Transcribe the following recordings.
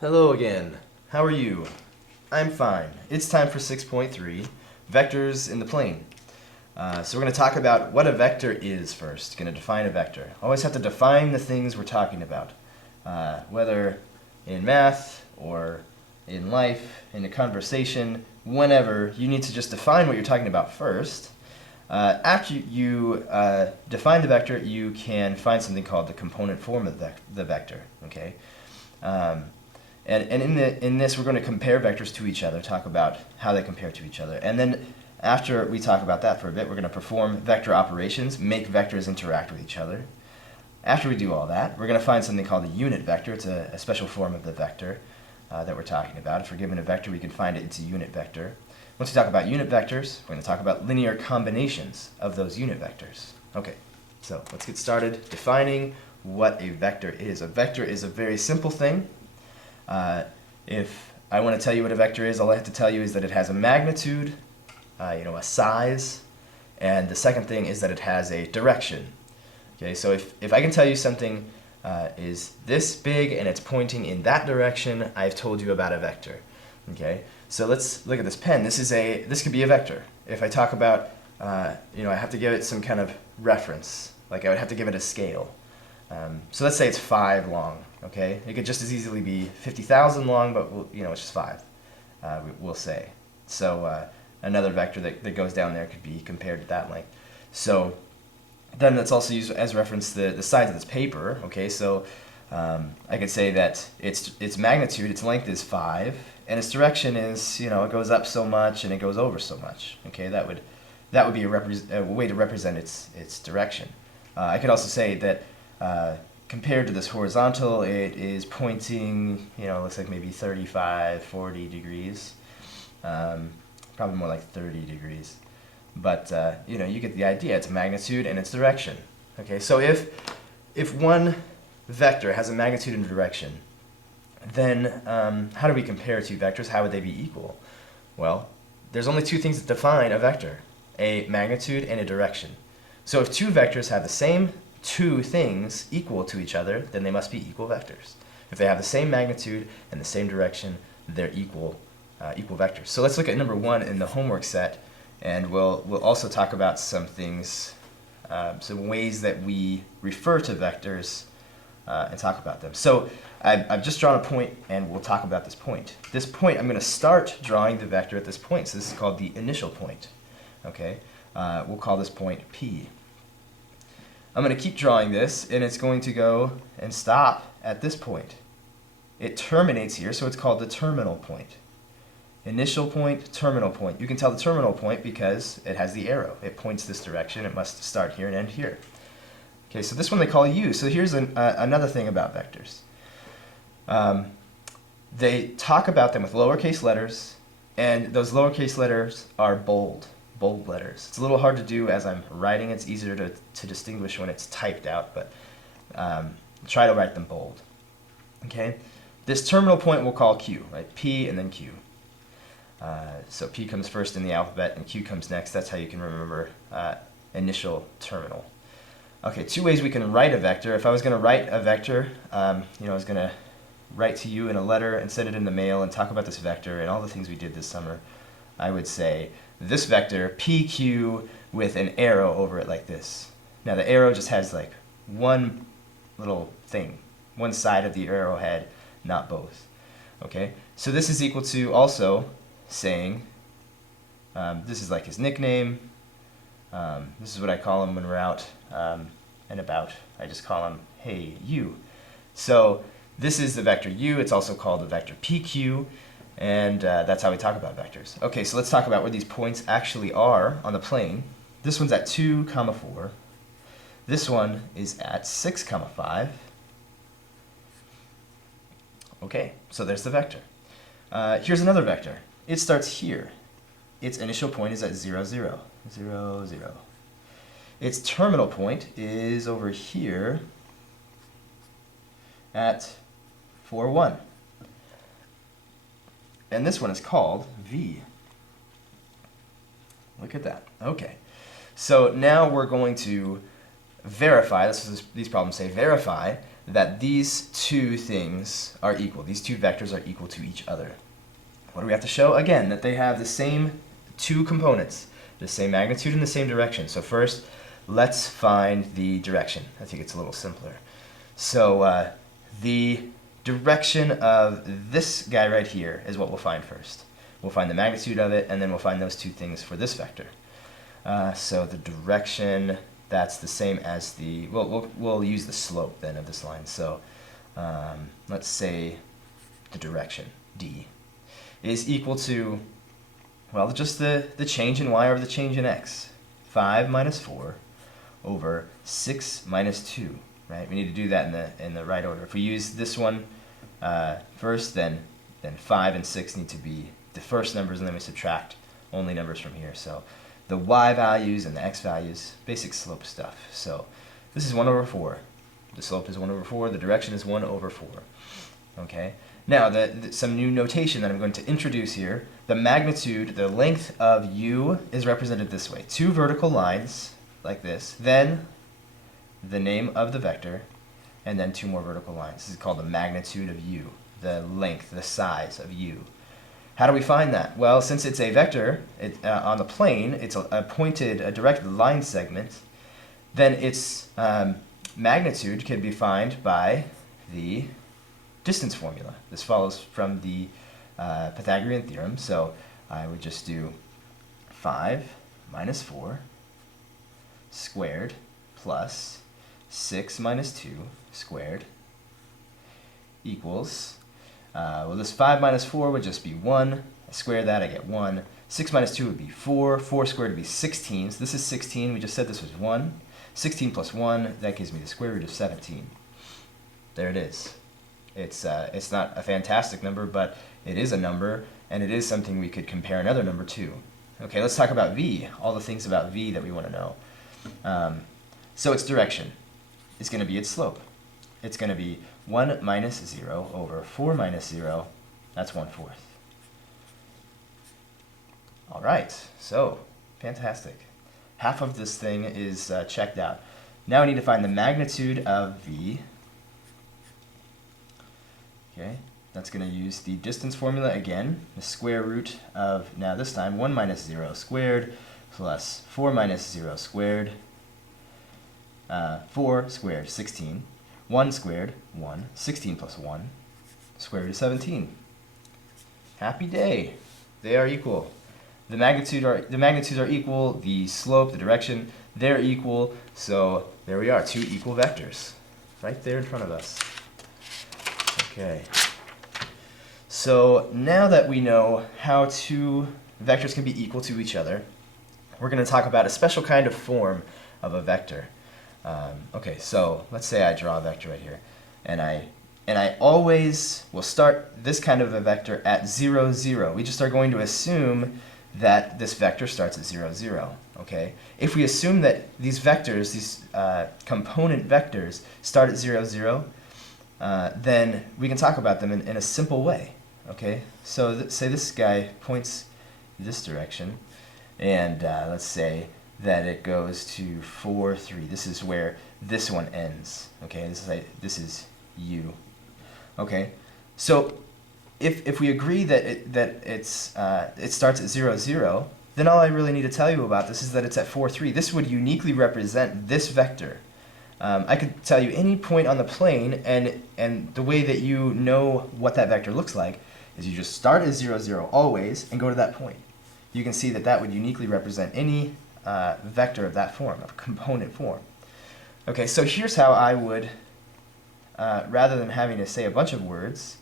Hello again. How are you? I'm fine. It's time for 6.3, Vectors in the Plane. So we're going to talk about what a vector is first. Going to define a vector. Always have to define the things we're talking about. Whether in math or in life, in a conversation, whenever, you need to just define what you're talking about first. After you define the vector, you can find something called the component form of the vector. Okay. And in this, we're going to compare vectors to each other, talk about how they compare to each other. And then after we talk about that for a bit, we're going to perform vector operations, make vectors interact with each other. After we do all that, we're going to find something called a unit vector. It's a special form of the vector that we're talking about. If we're given a vector, we can find it. It's a unit vector. Once we talk about unit vectors, we're going to talk about linear combinations of those unit vectors. Okay, so let's get started defining what a vector is. A vector is a very simple thing. If I want to tell you what a vector is, all I have to tell you is that it has a magnitude, a size, and the second thing is that it has a direction. Okay, so if I can tell you something is this big and it's pointing in that direction, I've told you about a vector. Okay, so let's look at this pen. This could be a vector. If I talk about, I have to give it some kind of reference, like I would have to give it a scale. So let's say it's 5 long. Okay, it could just as easily be 50,000 long, but it's just 5. We'll say. So another vector that goes down there could be compared to that length. So then let's also use as reference the size of this paper. Okay, so I could say that its magnitude, its length is 5, and its direction is it goes up so much and it goes over so much. Okay, that would be a way to represent its direction. I could also say that compared to this horizontal, it is pointing, looks like maybe 35, 40 degrees, probably more like 30 degrees. But, you get the idea. It's magnitude and its direction. Okay, so if one vector has a magnitude and direction, then how do we compare two vectors? How would they be equal? Well, there's only two things that define a vector, a magnitude and a direction. So if two vectors have the same two things equal to each other, then they must be equal vectors. If they have the same magnitude and the same direction, they're equal vectors. So let's look at number 1 in the homework set, and we'll also talk about some things, some ways that we refer to vectors and talk about them. So I've just drawn a point, and we'll talk about this point. This point, I'm going to start drawing the vector at this point. So this is called the initial point. Okay, we'll call this point P. I'm going to keep drawing this, and it's going to go and stop at this point. It terminates here, so it's called the terminal point. Initial point, terminal point. You can tell the terminal point because it has the arrow. It points this direction. It must start here and end here. Okay, so this one they call U. So here's another thing about vectors. They talk about them with lowercase letters, and those lowercase letters are bold letters. It's a little hard to do as I'm writing. It's easier to distinguish when it's typed out, but try to write them bold. Okay, this terminal point we'll call Q, right? P and then Q. So P comes first in the alphabet and Q comes next. That's how you can remember initial terminal. Okay, two ways we can write a vector. If I was going to write a vector, I was going to write to you in a letter and send it in the mail and talk about this vector and all the things we did this summer, I would say this vector, PQ, with an arrow over it like this. Now the arrow just has like one little thing, one side of the arrowhead, not both. Okay, so this is equal to also saying, this is like his nickname. This is what I call him when we're out and about. I just call him, hey, you. So this is the vector U. It's also called the vector PQ. And that's how we talk about vectors. Okay, so let's talk about where these points actually are on the plane. This one's at 2, 4. This one is at 6, 5. Okay, so there's the vector. Here's another vector. It starts here. Its initial point is at 0, 0, 0, 0. Its terminal point is over here at 4, 1. And this one is called V. Look at that. Okay. So now we're going to verify, these problems say verify that these two things are equal. These two vectors are equal to each other. What do we have to show? Again, that they have the same two components, the same magnitude and the same direction. So first, let's find the direction. I think it's a little simpler. So the direction of this guy right here is what we'll find first. We'll find the magnitude of it, and then we'll find those two things for this vector. So the direction, that's the same as the, we'll use the slope then of this line. So let's say the direction, d, is equal to, well, just the change in y over the change in x. 5 minus 4 over 6 minus 2, right? We need to do that in the right order. If we use this one first, then 5 and 6 need to be the first numbers, and then we subtract only numbers from here. So the y values and the x values, basic slope stuff. So this is 1 over 4. The slope is 1 over 4. The direction is 1 over 4. Okay? Now, some new notation that I'm going to introduce here. The magnitude, the length of u is represented this way. 2 vertical lines, like this. Then the name of the vector, and then 2 more vertical lines. This is called the magnitude of u, the length, the size of u. How do we find that? Well, since it's a vector on the plane, it's a directed line segment, then its magnitude can be found by the distance formula. This follows from the Pythagorean theorem, so I would just do 5 minus 4 squared plus 6 minus 2 squared equals, well, this 5 minus 4 would just be 1. I square that, I get 1. 6 minus 2 would be 4. 4 squared would be 16. So this is 16. We just said this was 1. 16 plus 1, that gives me the square root of 17. There it is. It's not a fantastic number, but it is a number, and it is something we could compare another number to. Okay, let's talk about v, all the things about v that we want to know. So its direction is going to be its slope. It's going to be 1 minus 0 over 4 minus 0, that's 1/4. All right, so fantastic. Half of this thing is checked out. Now we need to find the magnitude of v. Okay, that's going to use the distance formula again, the square root of, now this time, 1 minus 0 squared plus 4 minus 0 squared, 4 squared, 16. 1 squared, 1. 16 plus 1, square root of 17. Happy day. They are equal. The magnitudes are equal. The slope, the direction, they're equal. So there we are, 2 equal vectors right there in front of us. Okay. So now that we know how 2 vectors can be equal to each other, we're going to talk about a special kind of form of a vector. Okay, so let's say I draw a vector right here, and I always will start this kind of a vector at 0, 0. We just are going to assume that this vector starts at 0, 0. Okay? If we assume that these vectors, these component vectors, start at 0, 0, then we can talk about them in a simple way. Okay? So say this guy points this direction, and let's say that it goes to 4, 3. This is where this one ends. Okay, this is u. Okay, so if we agree that it starts at 0, 0, then all I really need to tell you about this is that it's at 4, 3. This would uniquely represent this vector. I could tell you any point on the plane, and the way that you know what that vector looks like is you just start at 0, 0 always and go to that point. You can see that that would uniquely represent any vector of that form, of component form. Okay, so here's how I would, rather than having to say a bunch of words,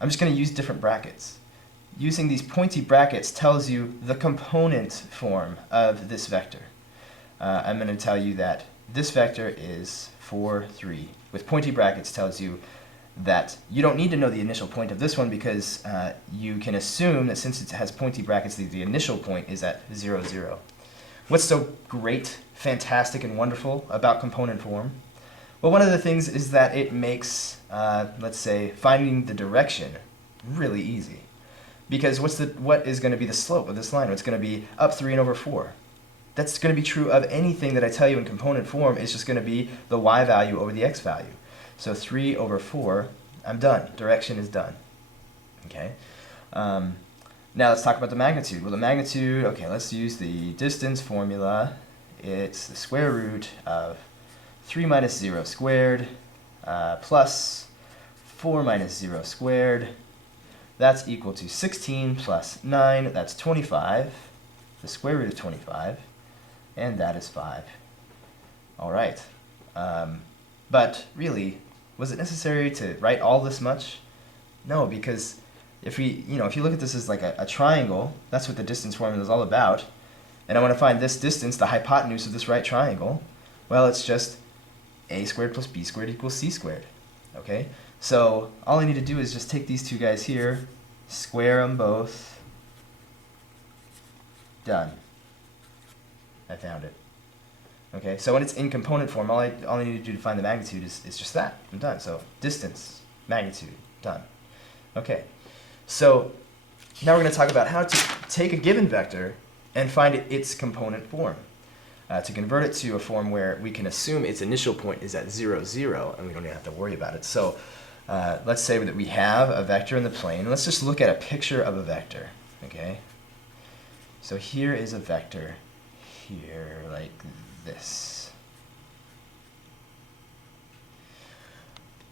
I'm just going to use different brackets. Using these pointy brackets tells you the component form of this vector. I'm going to tell you that this vector is 4, 3. With pointy brackets tells you that you don't need to know the initial point of this one because you can assume that since it has pointy brackets, the initial point is at 0, 0. What's so great, fantastic, and wonderful about component form? Well, one of the things is that it makes, let's say, finding the direction really easy. Because what is going to be the slope of this line? It's going to be up 3 and over 4. That's going to be true of anything that I tell you in component form. It's just going to be the y value over the x value. So 3 over 4, I'm done. Direction is done. Okay. Now let's talk about the magnitude. Well, the magnitude, okay, let's use the distance formula. It's the square root of 3 minus 0 squared plus 4 minus 0 squared. That's equal to 16 plus 9, that's 25, the square root of 25, and that is 5. All right. But really, was it necessary to write all this much? No, because if you look at this as like a triangle, that's what the distance formula is all about, and I want to find this distance, the hypotenuse of this right triangle, well, it's just a squared plus b squared equals c squared. Okay? So all I need to do is just take these two guys here, square them both, done. I found it. Okay, so when it's in component form, all I need to do to find the magnitude is just that. I'm done. So distance, magnitude, done. Okay, so now we're going to talk about how to take a given vector and find its component form. To convert it to a form where we can assume its initial point is at 0, 0, and we don't even have to worry about it. So let's say that we have a vector in the plane. Let's just look at a picture of a vector. Okay, so here is a vector here, like this.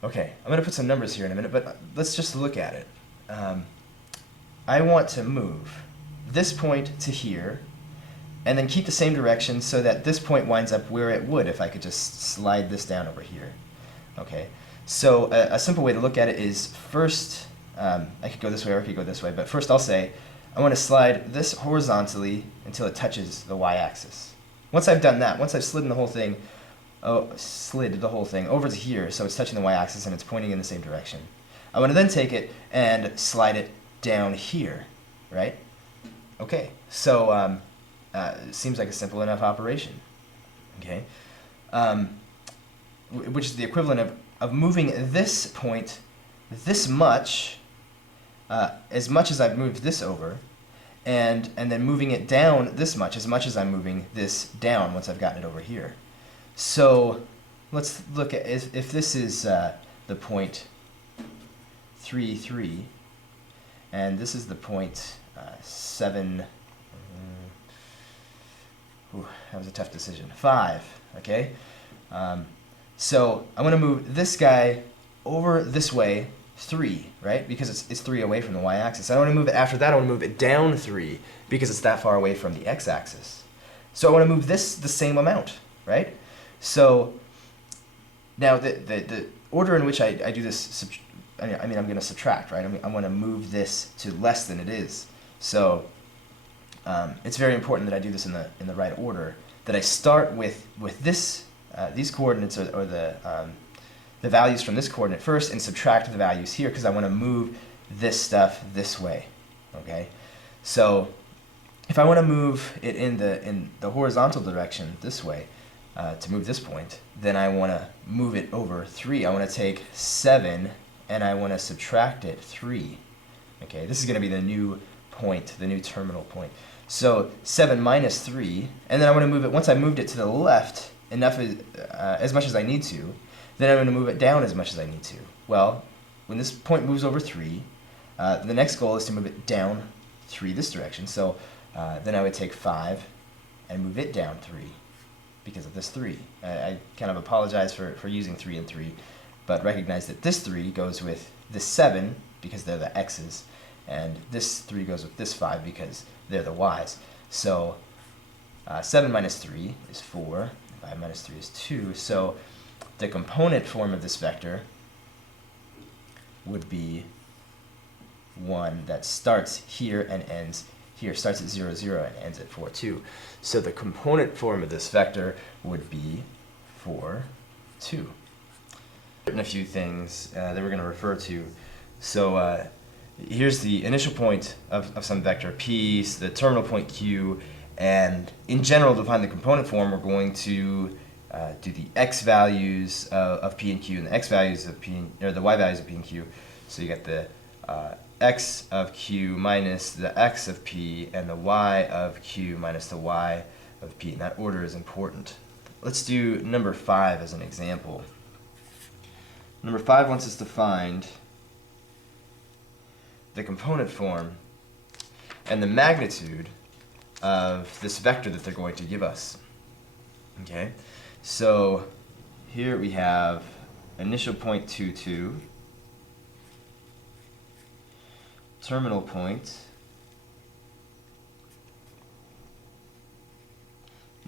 Okay, I'm going to put some numbers here in a minute, but let's just look at it. I want to move this point to here, and then keep the same direction so that this point winds up where it would if I could just slide this down over here. Okay, so a simple way to look at it is first, I could go this way or I could go this way, but first I'll say I want to slide this horizontally until it touches the y-axis. Once I've done that, once I've slid the whole thing over to here so it's touching the y-axis and it's pointing in the same direction, I want to then take it and slide it down here, right? Okay, so it seems like a simple enough operation, okay? Which is the equivalent of moving this point this much, as much as I've moved this over, and then moving it down this much as I'm moving this down once I've gotten it over here. So let's look at if this is the point 3, 3, and this is the point 7. That was a tough decision. 5. Okay. So I want to move this guy over this way 3, right? Because it's 3 away from the y-axis. I don't want to move it after that. I want to move it down 3 because it's that far away from the x-axis. So I want to move this the same amount, right? So now the order in which I do this, I'm going to subtract, right? I want to move this to less than it is. So it's very important that I do this in the right order. That I start with this these coordinates or the values from this coordinate first and subtract the values here because I want to move this stuff this way. Okay, so if I want to move it in the horizontal direction this way to move this point, then I want to move it over 3. I want to take 7 and I want to subtract it 3. Okay, this is going to be the new point, the new terminal point. So 7 minus 3, and then I want to move it, once I moved it to the left enough as much as I need to, then I'm going to move it down as much as I need to. Well, when this point moves over 3, the next goal is to move it down 3 this direction. So then I would take 5 and move it down 3 because of this 3. I kind of apologize for using 3 and 3, but recognize that this 3 goes with this 7 because they're the x's, and this 3 goes with this 5 because they're the y's. So 7 minus 3 is 4, 5 minus 3 is 2. So the component form of this vector would be one that starts here and ends here, starts at 0, 0 and ends at 4, 2. So the component form of this vector would be 4, 2. Written a few things that we're going to refer to. So here's the initial point of some vector p, the terminal point q, and in general to find the component form we're going to do the x values of p and q and the x values of p and, or the y values of p and q. So you get the x of q minus the x of p and the y of q minus the y of p, and that order is important. Let's do number 5 as an example. Number 5 wants us to find the component form and the magnitude of this vector that they're going to give us. Okay, so here we have initial point 2, 2, terminal point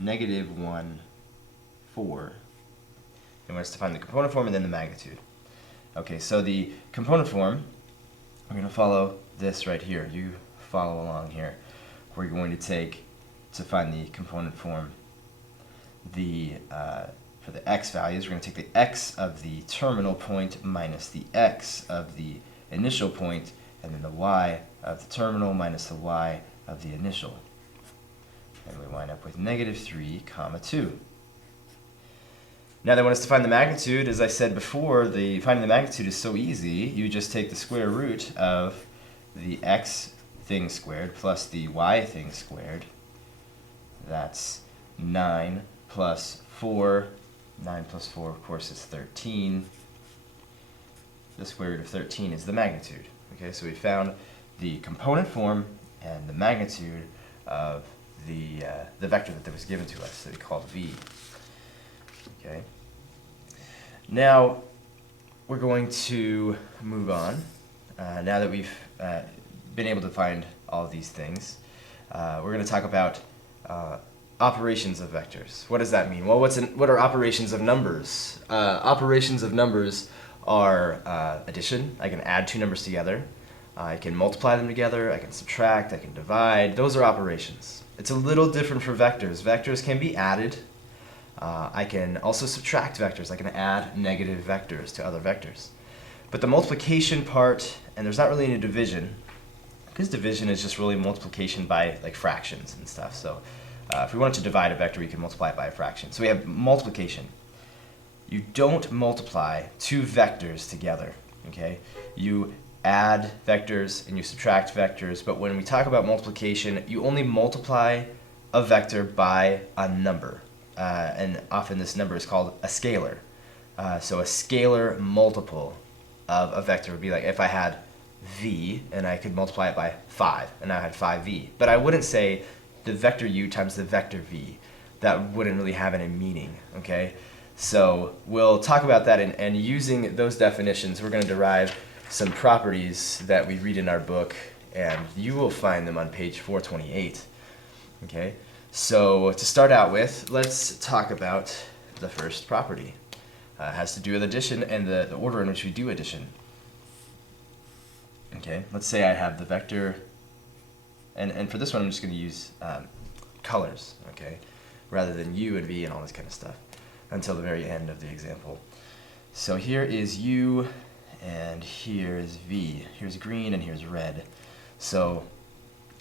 -1, 4. They want us to find the component form and then the magnitude. Okay, so the component form, we're going to follow this right here. You follow along here. We're going to take, to find the component form, for the x values, we're going to take the x of the terminal point minus the x of the initial point, and then the y of the terminal minus the y of the initial. And we wind up with -3, 2. Now they want us to find the magnitude. As I said before, finding the magnitude is so easy. You just take the square root of the x thing squared plus the y thing squared. That's 9 plus 4. 9 plus 4, of course, is 13. The square root of 13 is the magnitude. Okay, so we found the component form and the magnitude of the vector that was given to us that we called v. Okay. Now we're going to move on. Now that we've been able to find all of these things, we're going to talk about operations of vectors. What does that mean? Well, what are operations of numbers? Operations of numbers are addition. I can add two numbers together. I can multiply them together. I can subtract. I can divide. Those are operations. It's a little different for vectors. Vectors can be added. I can also subtract vectors. I can add negative vectors to other vectors. But the multiplication part, and there's not really any division, because division is just really multiplication by like fractions and stuff. So if we wanted to divide a vector, we can multiply it by a fraction. So we have multiplication. You don't multiply two vectors together, okay? You add vectors and you subtract vectors, but when we talk about multiplication, you only multiply a vector by a number. And often this number is called a scalar. So a scalar multiple of a vector would be like if I had v and I could multiply it by 5, and I had 5v. But I wouldn't say the vector u times the vector v. That wouldn't really have any meaning, okay? So we'll talk about that, and using those definitions, we're going to derive some properties that we read in our book, and you will find them on page 428, okay? So to start out with, let's talk about the first property. It has to do with addition and the order in which we do addition. Okay, let's say I have the vector, and for this one I'm just going to use colors, okay, rather than u and v and all this kind of stuff until the very end of the example. So here is u, and here is v. Here's green and here's red. So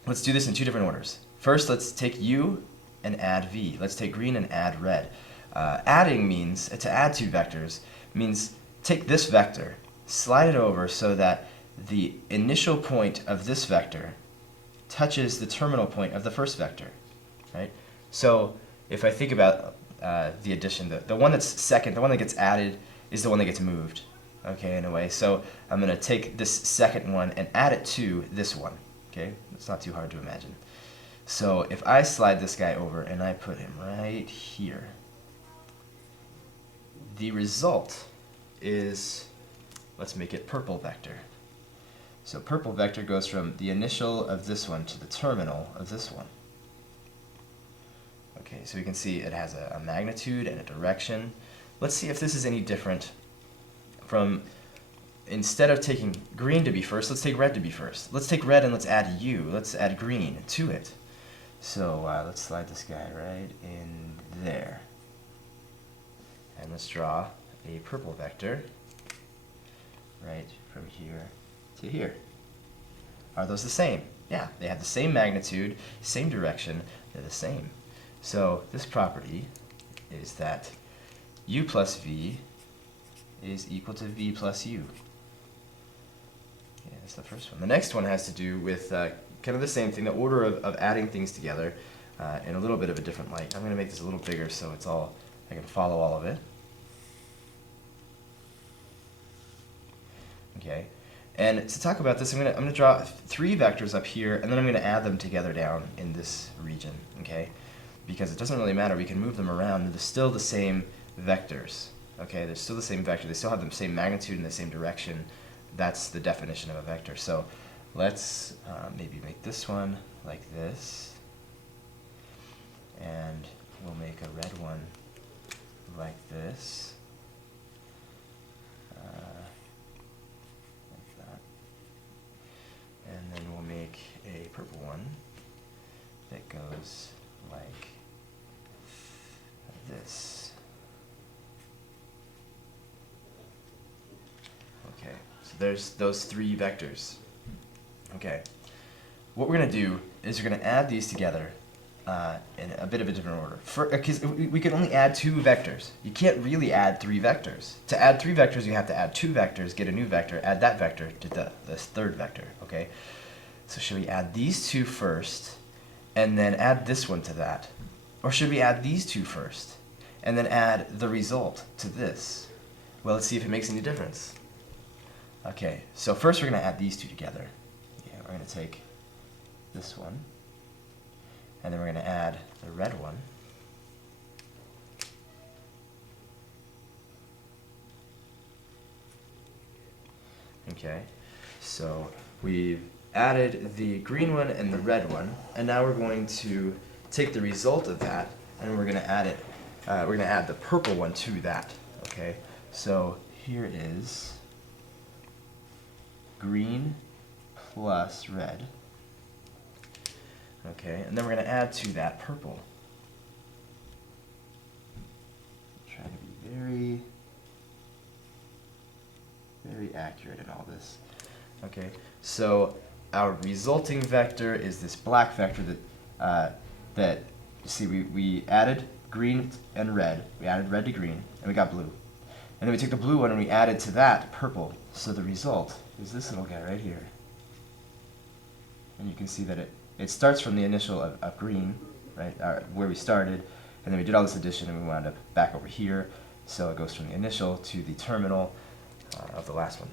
let's do this in two different orders. First, let's take u and add v. Let's take green and add red. Adding means, to add two vectors, means take this vector, slide it over so that the initial point of this vector touches the terminal point of the first vector, right? So if I think about the addition, the one that's second, the one that gets added is the one that gets moved, okay, in a way. So I'm going to take this second one and add it to this one, okay? It's not too hard to imagine. So if I slide this guy over and I put him right here, the result is, let's make it purple vector. So purple vector goes from the initial of this one to the terminal of this one. Okay, so we can see it has a magnitude and a direction. Let's see if this is any different from, instead of taking green to be first, let's take red to be first. Let's take red and let's add u. Let's add green to it. So let's slide this guy right in there. And let's draw a purple vector right from here to here. Are those the same? Yeah, they have the same magnitude, same direction, they're the same. So this property is that u plus v is equal to v plus u. Yeah, that's the first one. The next one has to do with kind of the same thing, the order of adding things together in a little bit of a different light. I'm going to make this a little bigger so it's all, I can follow all of it. Okay, and to talk about this, I'm gonna draw 3 vectors up here, and then I'm gonna add them together down in this region. Okay, because it doesn't really matter. We can move them around. They're still the same vectors. Okay, they're still the same vector. They still have the same magnitude and the same direction. That's the definition of a vector. So let's maybe make this one like this, and we'll make a red one like this, like that, and then we'll make a purple one that goes like this. Okay, so there's those 3 vectors. Okay, what we're going to do is we're going to add these together in a bit of a different order. Because we can only add 2 vectors. You can't really add 3 vectors. To add 3 vectors, you have to add 2 vectors, get a new vector, add that vector to this third vector. Okay, so should we add these 2 first, and then add this one to that? Or should we add these 2 first, and then add the result to this? Well, let's see if it makes any difference. Okay, so first we're going to add these 2 together. Yeah, we're going to take this one, and then we're going to add the red one. Okay, so we've added the green one and the red one, and now we're going to take the result of that, and we're going to add it. We're going to add the purple one to that. Okay, so here is green plus red. Okay, and then we're going to add to that purple. Try to be very, very accurate in all this. Okay, so our resulting vector is this black vector that you see we added green and red. We added red to green, and we got blue. And then we took the blue one and we added to that purple. So the result is this little guy right here. And you can see that it starts from the initial of green, right, where we started, and then we did all this addition and we wound up back over here. So it goes from the initial to the terminal of the last one.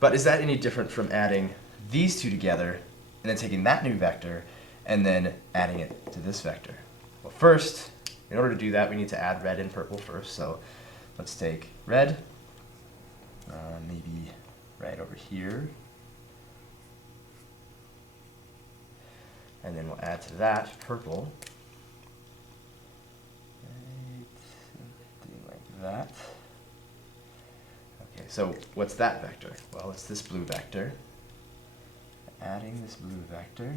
But is that any different from adding these 2 together and then taking that new vector and then adding it to this vector? Well, first, in order to do that, we need to add red and purple first. So let's take red, maybe right over here, and then we'll add to that purple, right, something like that. Okay, so what's that vector? Well, it's this blue vector. Adding this blue vector,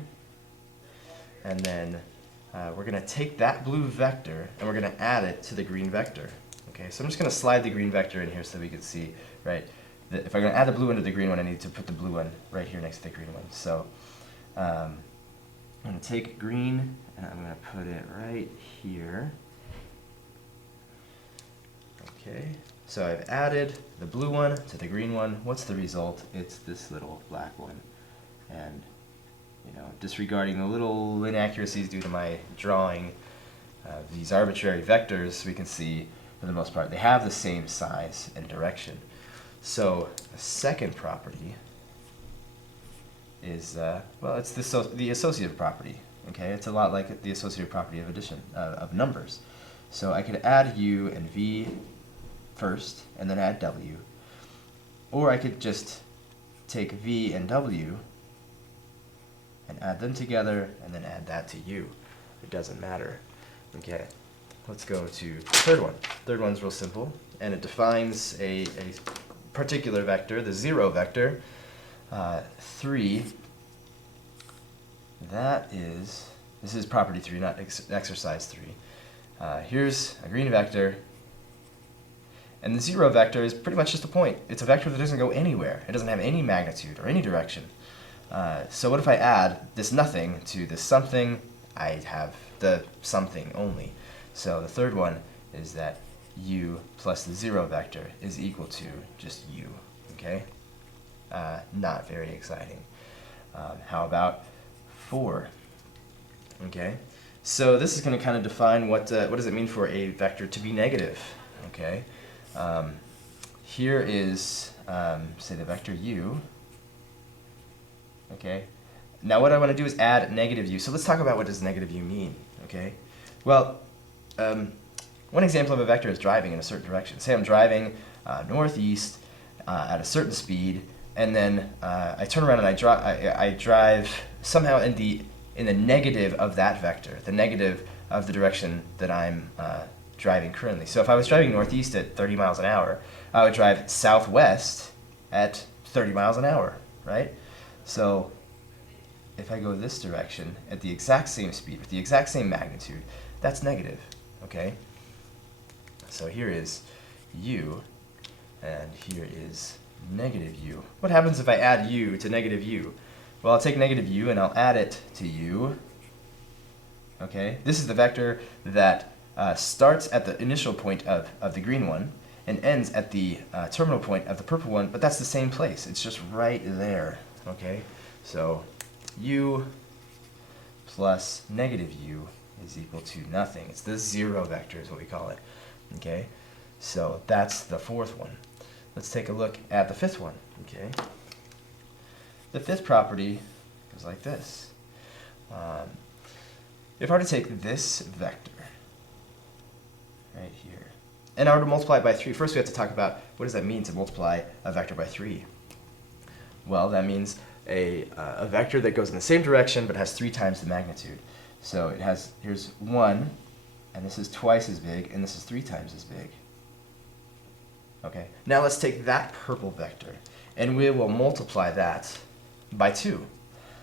and then we're going to take that blue vector and we're going to add it to the green vector. Okay, so I'm just going to slide the green vector in here so we can see, right, that if I'm going to add the blue one to the green one, I need to put the blue one right here next to the green one. So I'm going to take green and I'm going to put it right here. Okay, so I've added the blue one to the green one. What's the result? It's this little black one. And, you know, disregarding the little inaccuracies due to my drawing these arbitrary vectors, we can see, for the most part, they have the same size and direction. So the second property is, well, it's the associative property. Okay, it's a lot like the associative property of addition, of numbers. So I could add u and v first, and then add w. Or I could just take v and w and add them together, and then add that to u. It doesn't matter. Okay, let's go to the third one. Third one's real simple, and it defines a particular vector, the 0 vector, 3. This is property 3, not exercise 3. Here's a green vector, and the 0 vector is pretty much just a point. It's a vector that doesn't go anywhere. It doesn't have any magnitude or any direction. So what if I add this nothing to this something? I have the something only. So the third one is that u plus the 0 vector is equal to just u. Okay? Not very exciting. How about 4? Okay? So this is going to kind of define what does it mean for a vector to be negative. Okay? Here is say the vector u. Okay. Now what I want to do is add negative u. So let's talk about what does negative u mean. Okay. Well, one example of a vector is driving in a certain direction. Say I'm driving northeast at a certain speed, and then I turn around and I drive somehow in the negative of that vector, the negative of the direction that I'm driving currently. So if I was driving northeast at 30 miles an hour, I would drive southwest at 30 miles an hour, right? So if I go this direction at the exact same speed, with the exact same magnitude, that's negative, okay? So here is u, and here is negative u. What happens if I add u to negative u? Well, I'll take negative u and I'll add it to u. Okay, this is the vector that starts at the initial point of the green one and ends at the terminal point of the purple one, but that's the same place. It's just right there. Okay, so u plus negative u is equal to nothing. It's the zero vector is what we call it. Okay, so that's the fourth one. Let's take a look at the fifth one. Okay, the fifth property goes like this. If I were to take this vector right here, and I were to multiply it by 3, first we have to talk about what does that mean to multiply a vector by 3. Well, that means a vector that goes in the same direction but has 3 times the magnitude. So it has, here's 1, and this is twice as big, and this is 3 times as big. Okay, now let's take that purple vector, and we will multiply that by 2.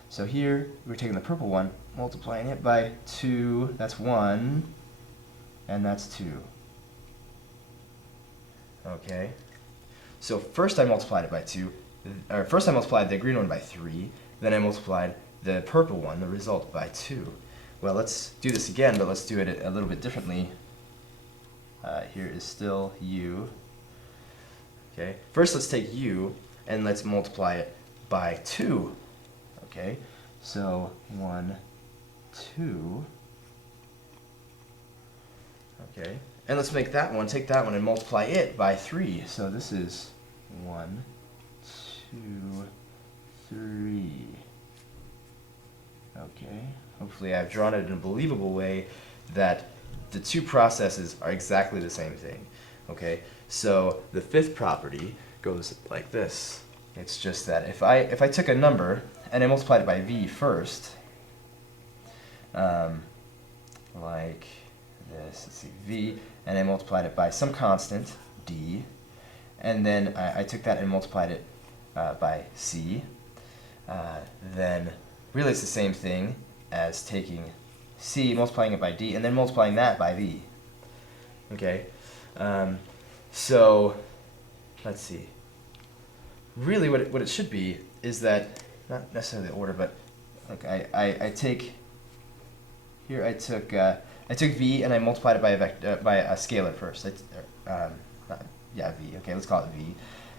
So here, we're taking the purple one, multiplying it by 2, that's 1, and that's 2. Okay, so first I multiplied it by 2, or first I multiplied the green one by 3, then I multiplied the purple one, the result, by 2. Well, let's do this again, but let's do it a little bit differently. Here is still u. Okay, first let's take u and let's multiply it by 2. Okay, so 1, 2. Okay, and let's make that one, take that one and multiply it by 3. So this is 1, 2, 3. Okay, hopefully I've drawn it in a believable way that the two processes are exactly the same thing. Okay, so the fifth property goes like this. It's just that if I took a number and I multiplied it by v first, like this, let's see, v, and I multiplied it by some constant, d, and then I took that and multiplied it by c, then really it's the same thing as taking c, multiplying it by d, and then multiplying that by v. Okay, so let's see. Really what it should be is that, not necessarily the order, but okay, I take, here I took v and I multiplied it by a vector, by a scalar first. Yeah, v, okay, let's call it v.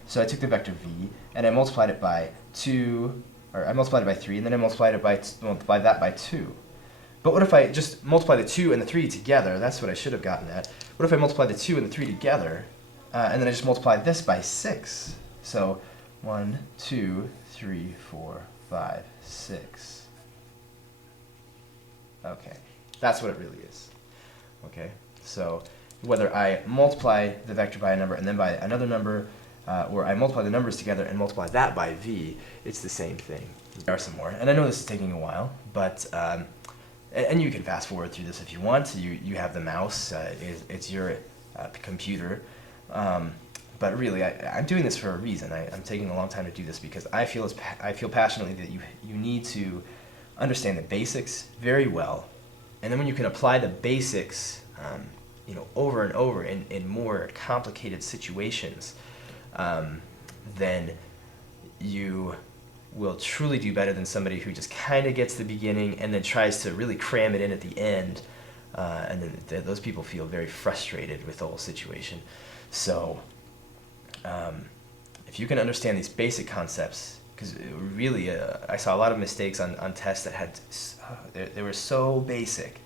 So I took the vector v and I multiplied it by 2, or I multiplied it by 3, and then I multiplied it by, multiplied that by 2. But what if I just multiply the 2 and the 3 together? That's what I should have gotten at. What if I multiply the 2 and the 3 together, and then I just multiply this by 6? So 1, 2, 3, 4, 5, 6. Okay, that's what it really is. Okay, so whether I multiply the vector by a number and then by another number, or I multiply the numbers together and multiply that by v, it's the same thing. There are some more, and I know this is taking a while, but and you can fast forward through this if you want. You have the mouse, it's your computer, but really I'm doing this for a reason. I'm taking a long time to do this because I feel passionately that you need to understand the basics very well, and then when you can apply the basics over and over in more complicated situations, then you will truly do better than somebody who just kind of gets the beginning and then tries to really cram it in at the end, and then those people feel very frustrated with the whole situation. So if you can understand these basic concepts, because really I saw a lot of mistakes on tests that had they were so basic,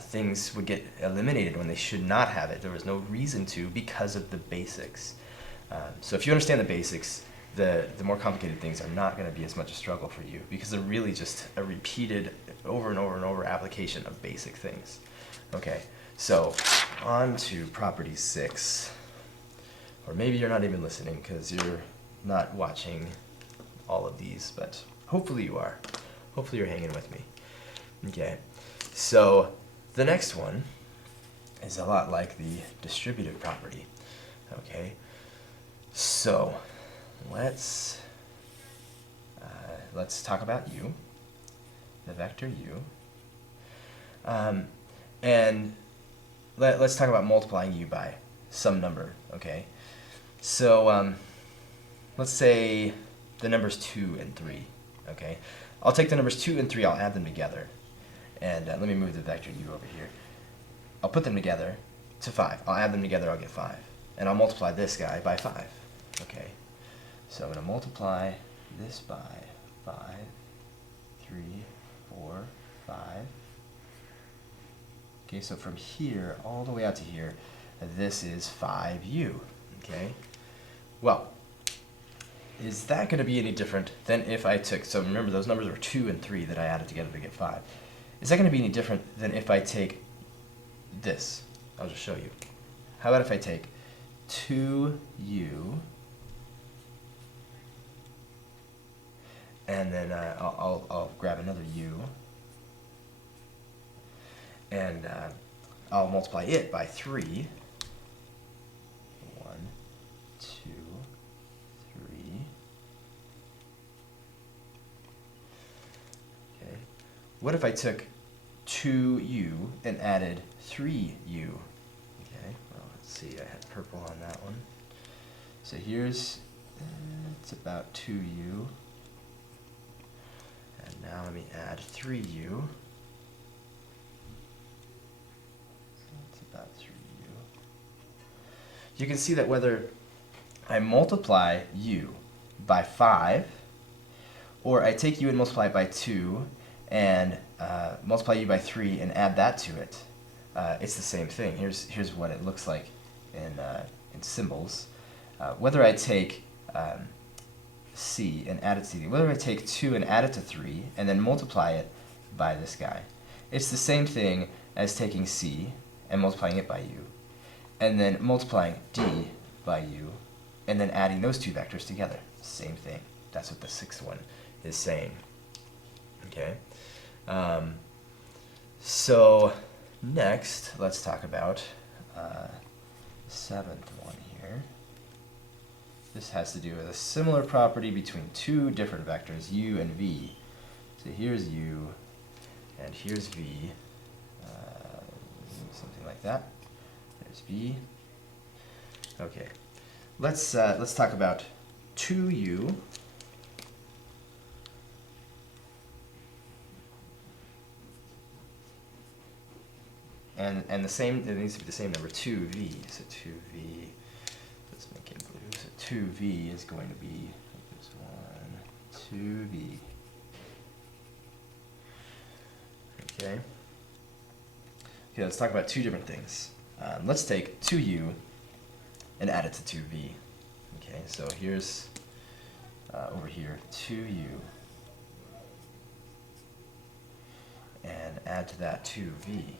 things would get eliminated when they should not have it. There was no reason to because of the basics. So if you understand the basics, the more complicated things are not going to be as much a struggle for you, because they're really just a repeated over and over and over application of basic things. Okay, so on to property 6. Or maybe you're not even listening because you're not watching all of these, but hopefully you are. Hopefully you're hanging with me. Okay, so the next one is a lot like the distributive property. Okay, so let's talk about u, the vector u, and let's talk about multiplying u by some number. Okay, so let's say the numbers 2 and 3. Okay, I'll take the numbers 2 and 3, I'll add them together, and let me move the vector u over here. I'll put them together to 5. I'll add them together, I'll get 5. And I'll multiply this guy by 5. Okay, so I'm going to multiply this by 5, 3, 4, 5. Okay, so from here all the way out to here, this is 5u. Okay, well, is that going to be any different than if I took, so remember those numbers were 2 and 3 that I added together to get 5. Is that going to be any different than if I take this? I'll just show you. How about if I take 2u, and then I'll grab another u, and I'll multiply it by 3. 1, 2, 3. Okay. What if I took 2u and added 3u? Okay, well, let's see, I had purple on that one. So here's, it's about 2u. And now let me add 3u. That's about 3u. You can see that whether I multiply u by 5, or I take u and multiply it by 2, and multiply u by 3 and add that to it, it's the same thing. Here's what it looks like in symbols. Whether I take c and add it to d, whether I take 2 and add it to 3 and then multiply it by this guy, it's the same thing as taking c and multiplying it by u, and then multiplying d by u, and then adding those two vectors together. Same thing. That's what the 6th one is saying. Okay. So next, let's talk about the 7th one here. This has to do with a similar property between two different vectors, u and v. So here's u, and here's v. Something like that. There's v. Okay. Let's talk about 2u. And the same, it needs to be the same number, 2v. So 2v, let's make it blue. So 2v is going to be this one, 2v. Okay. Okay, let's talk about two different things. Let's take 2u and add it to 2v. Okay, so here's over here 2u, and add to that 2v.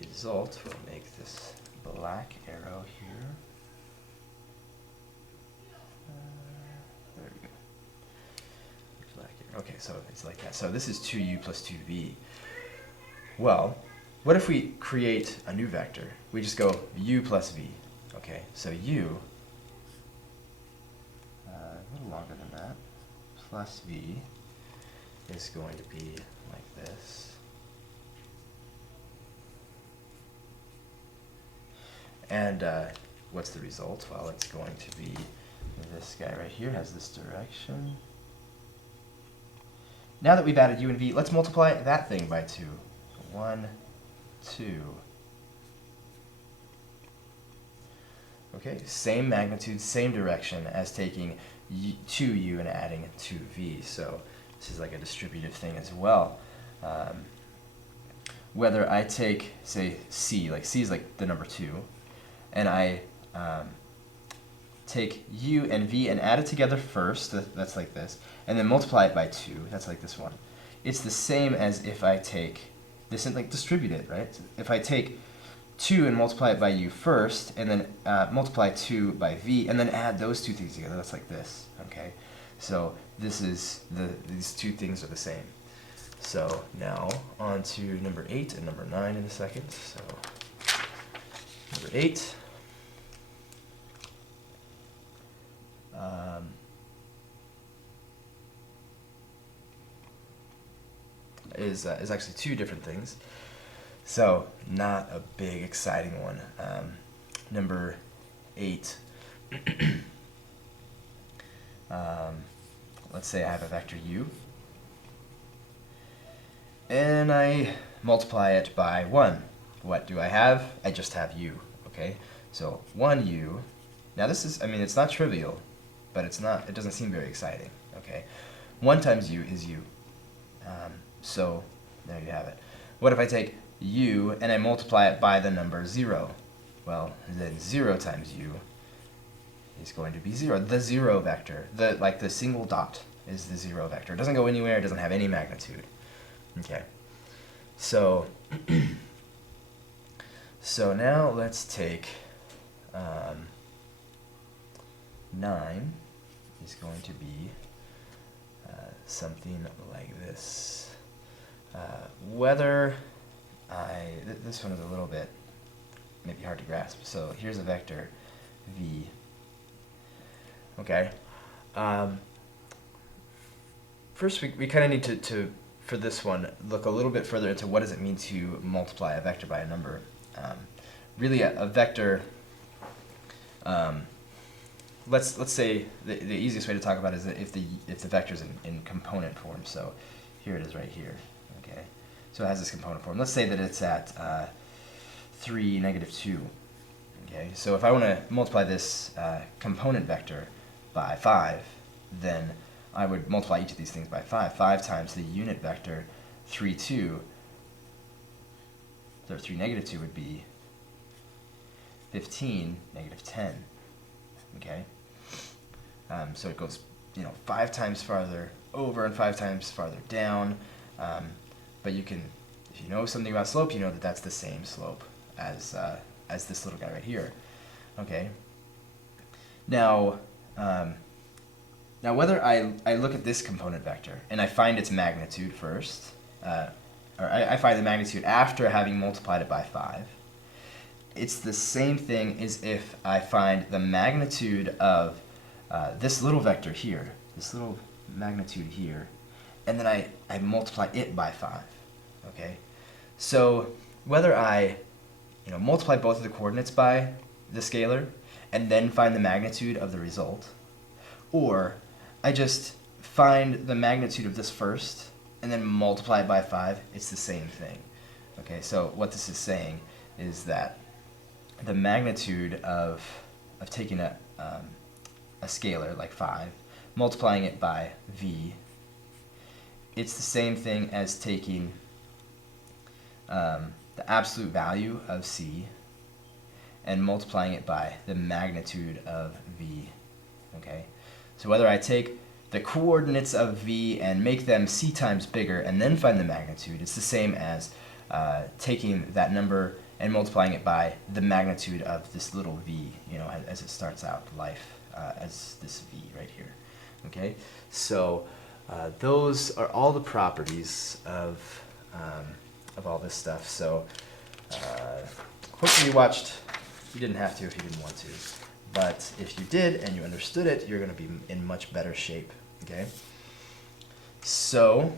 Result, we'll make this black arrow here. There we go. Black arrow. Okay, so it's like that. So this is 2u plus 2v. Well, what if we create a new vector? We just go u plus v. Okay, so u, a little longer than that, plus v is going to be like this. And what's the result? Well, it's going to be this guy right here has this direction. Now that we've added u and v, let's multiply that thing by 2. 1, 2. Okay, same magnitude, same direction as taking 2u and adding 2v. So this is like a distributive thing as well. whether I take, say, c, like c is like the number 2, and I take u and v and add it together first, that's like this, and then multiply it by 2, that's like this one. It's the same as if I take this and like distribute it, right? If I take 2 and multiply it by u first, and then multiply 2 by v, and then add those two things together, that's like this, okay? So this is, these two things are the same. So now on to number 8 and number 9 in a second. So number 8. Is actually two different things. So not a big exciting one. Number 8. Let's say I have a vector u, and I multiply it by 1. What do I have? I just have u, okay? So 1u. Now this is, I mean, it's not trivial, but it doesn't seem very exciting, okay? 1 times u is u. So there you have it. What if I take u and I multiply it by the number 0? Well, then 0 times u is going to be 0. The 0 vector, the single dot is the 0 vector. It doesn't go anywhere, it doesn't have any magnitude. Okay. So so now let's take 9 is going to be something like this. Whether this one is a little bit maybe hard to grasp. So here's a vector v. Okay. First, we kind of need to, for this one, look a little bit further into what does it mean to multiply a vector by a number. Really, a vector. Let's say the easiest way to talk about it is that if the vector is in component form. So here it is right here. Okay. So it has this component form. Let's say that it's at 3, -2. Okay. So if I want to multiply this component vector by 5, then I would multiply each of these things by 5. 5 times the unit vector 3, 2. So 3, -2 would be 15, -10. Okay. So it goes, 5 times farther over and 5 times farther down. But you can, if you know something about slope, you know that that's the same slope as this little guy right here. Okay. Now whether I look at this component vector and I find its magnitude first, or I find the magnitude after having multiplied it by 5, it's the same thing as if I find the magnitude of this little vector here, this little magnitude here, and then I multiply it by 5. Okay? So whether I multiply both of the coordinates by the scalar and then find the magnitude of the result, or I just find the magnitude of this first and then multiply it by 5, it's the same thing. Okay, so what this is saying is that the magnitude of taking a scalar like 5, multiplying it by v, it's the same thing as taking the absolute value of c and multiplying it by the magnitude of v. Okay, so whether I take the coordinates of v and make them c times bigger and then find the magnitude, it's the same as taking that number and multiplying it by the magnitude of this little v, as it starts out life as this v right here. Okay, so those are all the properties of all this stuff. So hopefully you didn't have to if you didn't want to, but if you did and you understood it, you're going to be in much better shape. Okay, so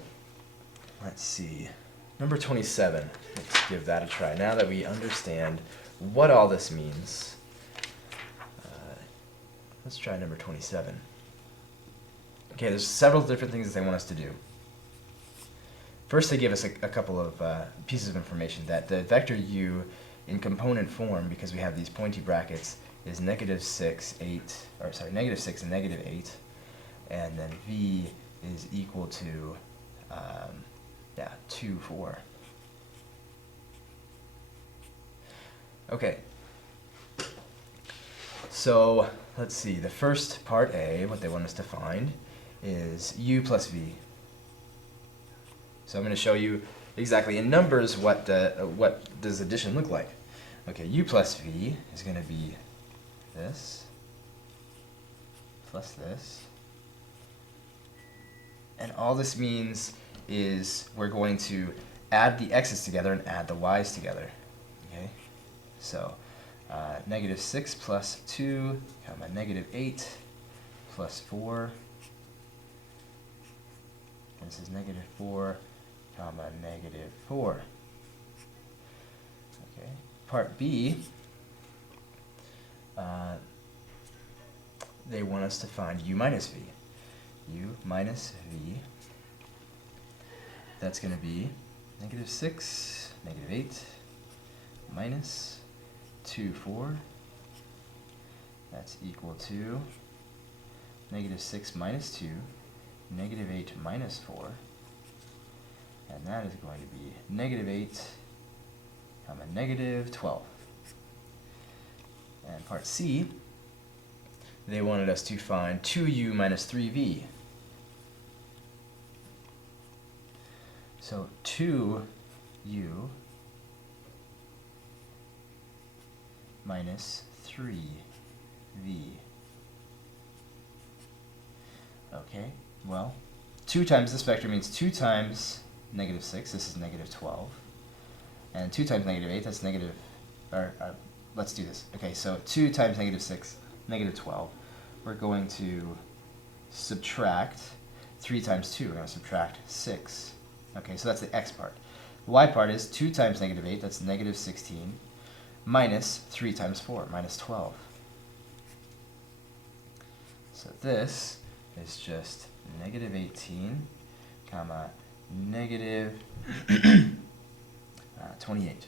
let's see. Number 27, let's give that a try. Now that we understand what all this means, let's try number 27. Okay, there's several different things that they want us to do. First, they give us a couple of pieces of information that the vector u in component form, because we have these pointy brackets, is -6, 8, or sorry, -6 and -8, and then v is equal to 2, 4. Okay. So let's see. The first part A, what they want us to find, is u plus v. So I'm going to show you exactly in numbers what does addition look like. Okay, u plus v is going to be this plus this. And all this means is we're going to add the x's together and add the y's together. Okay, so negative 6 plus 2, comma, negative 8 plus 4. And this is negative 4, comma, negative 4. Okay, part B, they want us to find u minus v. U minus v, that's going to be negative 6, negative 8, minus 2, 4. That's equal to negative 6 minus 2, negative 8 minus 4. And that is going to be negative 8, comma, negative 12. And part C, they wanted us to find 2u minus 3v. So 2u minus 3v. Okay, well, 2 times this vector means 2 times negative 6, this is negative 12. And 2 times negative 8, that's negative, let's do this. Okay, so 2 times negative 6, negative 12. We're going to subtract 3 times 2, we're going to subtract 6. Okay, so that's the x part. The y part is 2 times negative 8, that's negative 16, minus 3 times 4, minus 12. So this is just negative 18, comma, negative 28.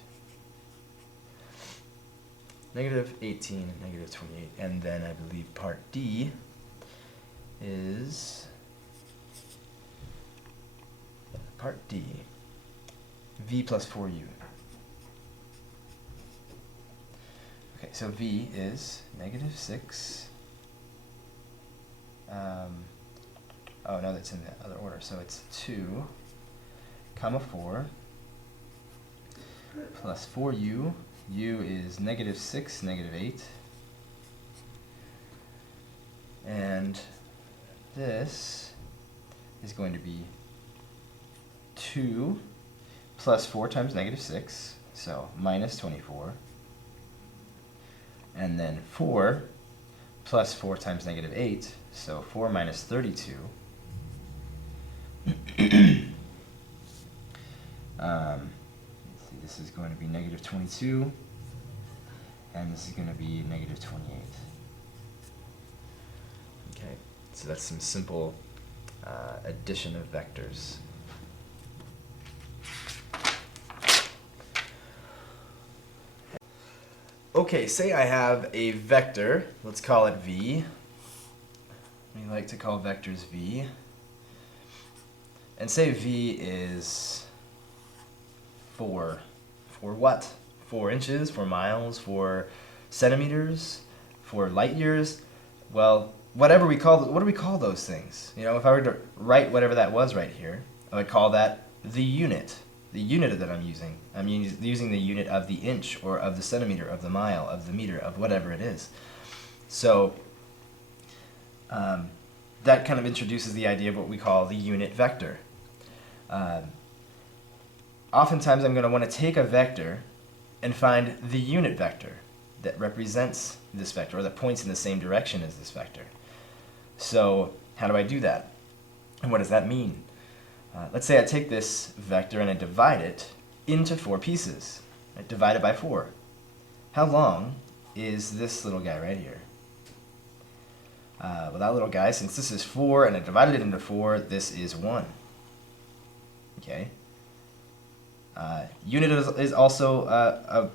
Negative 18 and negative 28. And then I believe part D is part D, v plus 4u. Okay, so v is negative 6. Oh no, that's in the other order. So it's 2, comma 4, plus 4u. U is negative 6, negative 8. And this is going to be 2 plus 4 times negative 6, so minus 24. And then 4 plus 4 times negative 8, so 4 minus 32. Let's see, this is going to be negative 22, and this is going to be negative 28. Okay, so that's some simple addition of vectors. Okay, say I have a vector, let's call it v. We like to call vectors v. And say v is 4. For what? 4 inches, 4 miles, 4 centimeters, 4 light years. Well, whatever we call, what do we call those things? You know, if I were to write whatever that was right here, I would call that the unit. The unit that I'm using. I'm using the unit of the inch or of the centimeter, of the mile, of the meter, of whatever it is. So that kind of introduces the idea of what we call the unit vector. Oftentimes I'm going to want to take a vector and find the unit vector that represents this vector or that points in the same direction as this vector. So how do I do that? And what does that mean? Let's say I take this vector and I divide it into 4 pieces. I divide it by 4. How long is this little guy right here? Well, that little guy, since this is 4 and I divided it into 4, this is 1. Okay. Unit is also a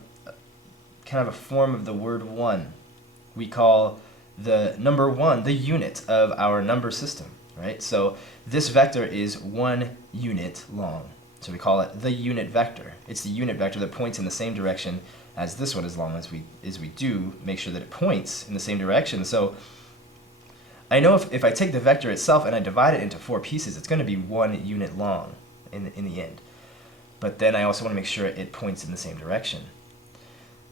kind of a form of the word 1. We call the number 1 the unit of our number system. Right? So this vector is 1 unit long. So we call it the unit vector. It's the unit vector that points in the same direction as this one, as long as we do make sure that it points in the same direction. So I know if I take the vector itself and I divide it into 4 pieces, it's going to be 1 unit long in the end. But then I also want to make sure it points in the same direction.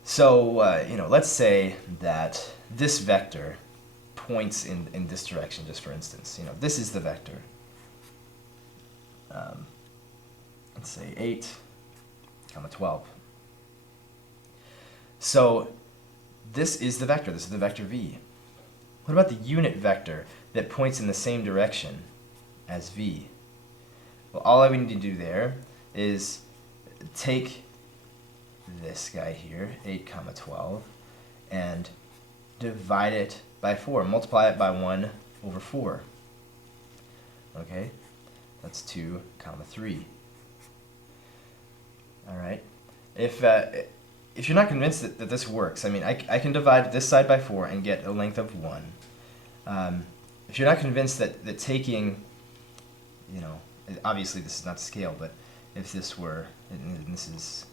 So you know, let's say that this vector points in this direction, just for instance. You know, this is the vector. Let's say 8, 12. So this is the vector. This is the vector v. What about the unit vector that points in the same direction as v? Well, all we need to do there is take this guy here, 8, 12, and divide it by 4. Multiply it by 1 over 4. Okay? That's 2, 3. All right? If you're not convinced that this works, I mean, I can divide this side by 4 and get a length of 1. If you're not convinced that taking, you know, obviously this is not scale, but if this were, and this is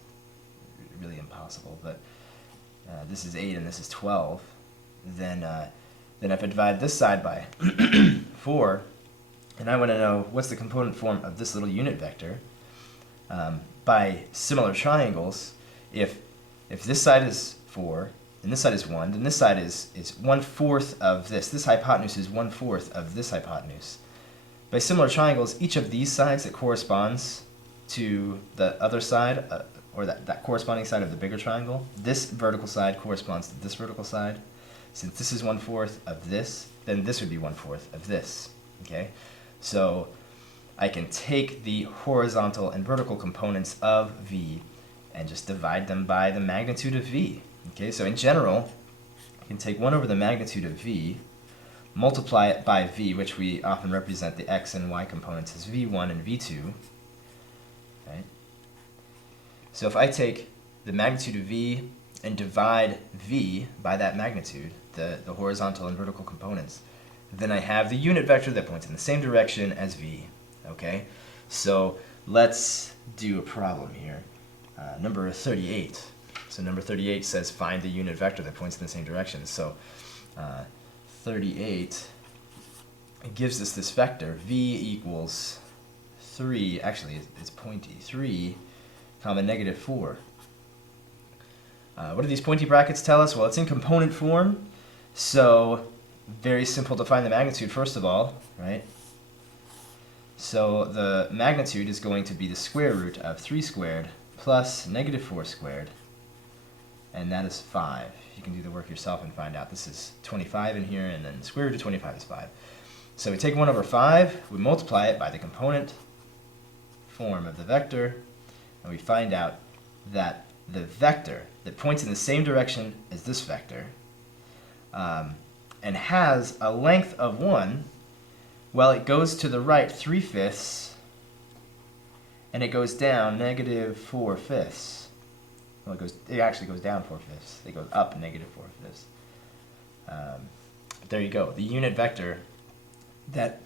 really impossible, but this is 8 and this is 12, then if I divide this side by 4, and I want to know what's the component form of this little unit vector, by similar triangles, if this side is 4 and this side is 1, then this side is 1/4 of this. This hypotenuse is 1/4 of this hypotenuse. By similar triangles, each of these sides that corresponds to the other side, or that corresponding side of the bigger triangle, this vertical side corresponds to this vertical side. Since this is 1/4 of this, then this would be 1/4 of this. Okay, so I can take the horizontal and vertical components of v and just divide them by the magnitude of v. Okay, so in general, I can take 1 over the magnitude of v, multiply it by v, which we often represent the x and y components as v1 and v2. Right? So if I take the magnitude of v and divide v by that magnitude, the horizontal and vertical components, then I have the unit vector that points in the same direction as v. Okay, so let's do a problem here. Number 38. So number 38 says find the unit vector that points in the same direction. So 38, it gives us this vector, v equals 3, actually it's pointy, 3, -4. What do these pointy brackets tell us? Well, it's in component form, so very simple to find the magnitude first of all, right? So the magnitude is going to be the square root of 3 squared plus -4 squared, and that is 5. You can do the work yourself and find out. This is 25 in here, and then the square root of 25 is 5. So we take 1 over 5, we multiply it by the component form of the vector, and we find out that the vector that points in the same direction as this vector and has a length of 1, well, it goes to the right 3/5, and it goes down -4/5. Well, it actually goes down 4/5. It goes up -4/5. There you go. The unit vector that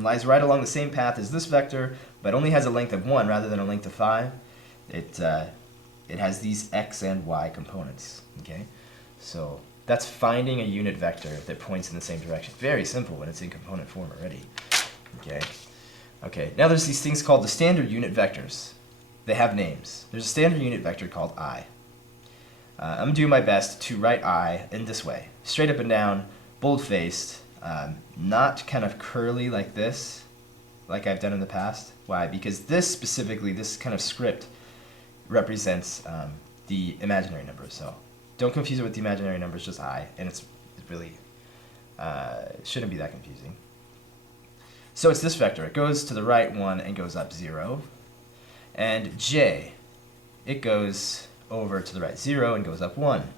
lies right along the same path as this vector, but only has a length of 1 rather than a length of 5. It has these x and y components. Okay, so that's finding a unit vector that points in the same direction. Very simple when it's in component form already. Okay. Now there's these things called the standard unit vectors. They have names. There's a standard unit vector called I. I'm going to do my best to write I in this way. Straight up and down, bold-faced, not kind of curly like this, like I've done in the past. Why? Because this specifically, this kind of script, represents the imaginary numbers. So don't confuse it with the imaginary numbers, just I, and it really shouldn't be that confusing. So it's this vector. It goes to the right 1 and goes up 0. And j, it goes over to the right 0 and goes up 1.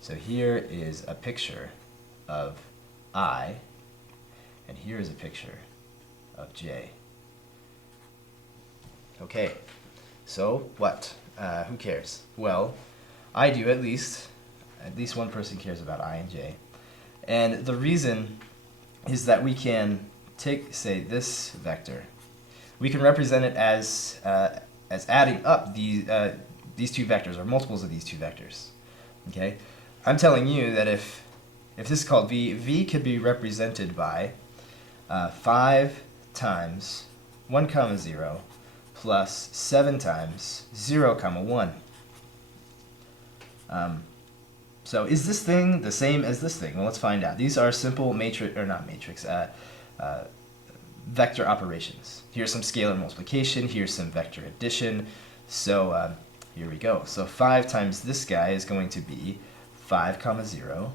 So here is a picture of I, and here is a picture of j. Okay, so what? Who cares? Well, I do at least. At least one person cares about I and j. And the reason is that we can take, say, this vector. We can represent it as adding up these two vectors or multiples of these two vectors. Okay, I'm telling you that if this is called v could be represented by 5 times 1 comma 0 plus 7 times 0 comma 1. So is this thing the same as this thing? Well, let's find out. These are simple matrix, or not matrix, vector operations. Here's some scalar multiplication, here's some vector addition. So here we go. So 5 times this guy is going to be 5 comma 0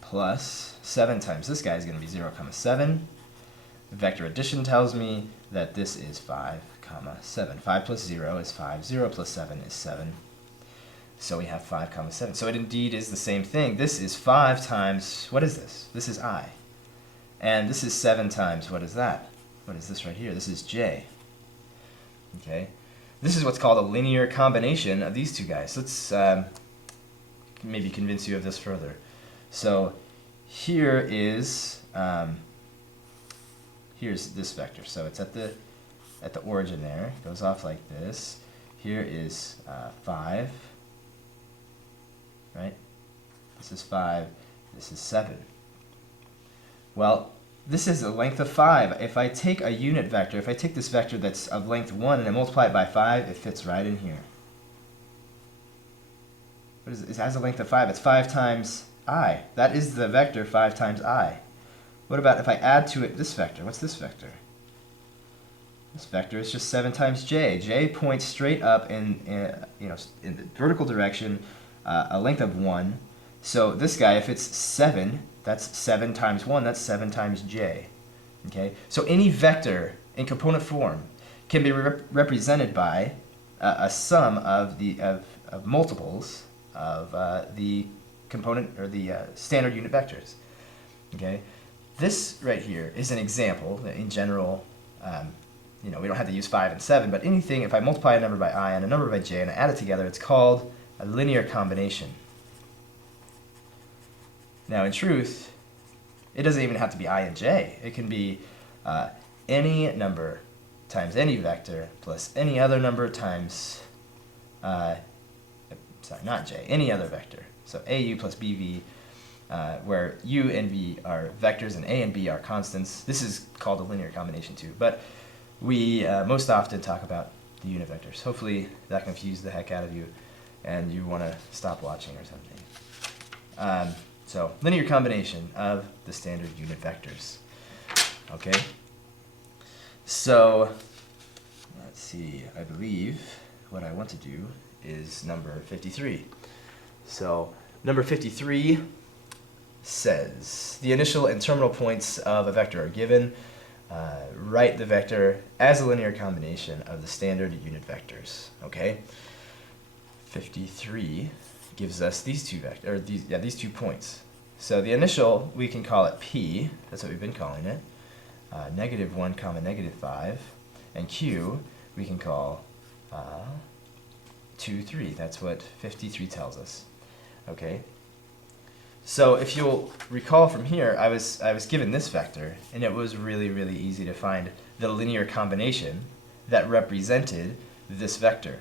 plus 7 times this guy is going to be 0 comma 7. Vector addition tells me that this is 5 comma 7. 5 plus 0 is 5. 0 plus 7 is 7. So we have 5 comma 7. So it indeed is the same thing. This is 5 times, what is this? This is I. And this is 7 times, what is that? What is this right here? This is j. Okay. This is what's called a linear combination of these two guys. Let's maybe convince you of this further. So here is, here's this vector. So it's at the origin there. It goes off like this. Here is 5. Right? This is 5, this is 7. Well, this is a length of 5. If I take a unit vector, if I take this vector that's of length 1 and I multiply it by 5, it fits right in here. What is it? It has a length of 5. It's 5 times I. That is the vector 5 times I. What about if I add to it this vector? What's this vector? This vector is just 7 times j. J points straight up in the vertical direction, a length of 1. So this guy, if it's 7, that's 7 times 1, that's 7 times j. Okay? So any vector in component form can be represented by a sum of multiples of the component, or the standard unit vectors. Okay? This right here is an example. In general, we don't have to use 5 and 7, but anything, if I multiply a number by I and a number by j and I add it together, it's called a linear combination. Now, in truth, it doesn't even have to be I and j. It can be any number times any vector plus any other number times, not j, any other vector. So AU plus BV, where U and V are vectors and A and B are constants. This is called a linear combination too, but we most often talk about the unit vectors. Hopefully that confused the heck out of you and you want to stop watching or something. So linear combination of the standard unit vectors. Okay, so let's see, I believe what I want to do is number 53. So number 53 says the initial and terminal points of a vector are given. Write the vector as a linear combination of the standard unit vectors. Okay, 53 gives us these two these 2 points. So the initial, we can call it P. That's what we've been calling it. -1 comma -5, and Q we can call 2, 3. That's what 53 tells us. Okay. So if you'll recall from here, I was given this vector, and it was really, really easy to find the linear combination that represented this vector.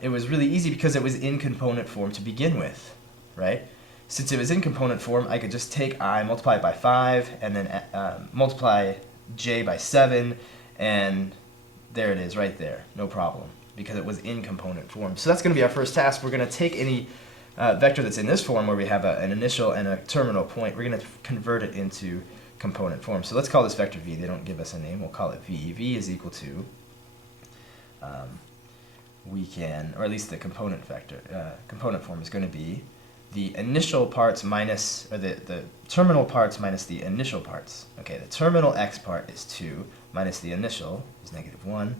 It was really easy because it was in component form to begin with, right? Since it was in component form, I could just take I, multiply it by 5, and then multiply j by 7, and there it is right there, no problem, because it was in component form. So that's going to be our first task. We're going to take any vector that's in this form where we have an initial and a terminal point. We're going to convert it into component form. So let's call this vector v. They don't give us a name. We'll call it v. V is equal to, we can, or at least the component vector, component form is going to be the initial parts minus, or the terminal parts minus the initial parts. Okay, the terminal x part is 2 minus the initial is -1,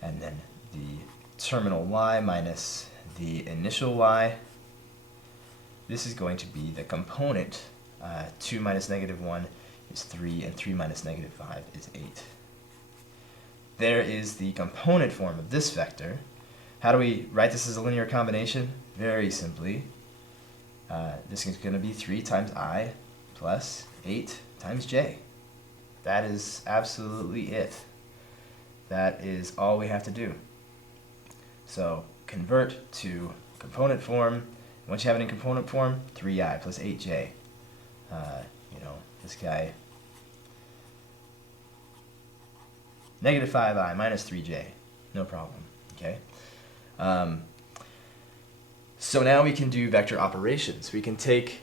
and then the terminal y minus the initial y. This is going to be the component. 2 minus -1 is 3, and 3 minus -5 is 8. There is the component form of this vector. How do we write this as a linear combination? Very simply, this is going to be 3 times I plus 8 times j. That is absolutely it. That is all we have to do. So convert to component form. Once you have it in component form, 3i plus 8j. This guy, negative 5i minus 3j. No problem, okay? So now we can do vector operations. We can take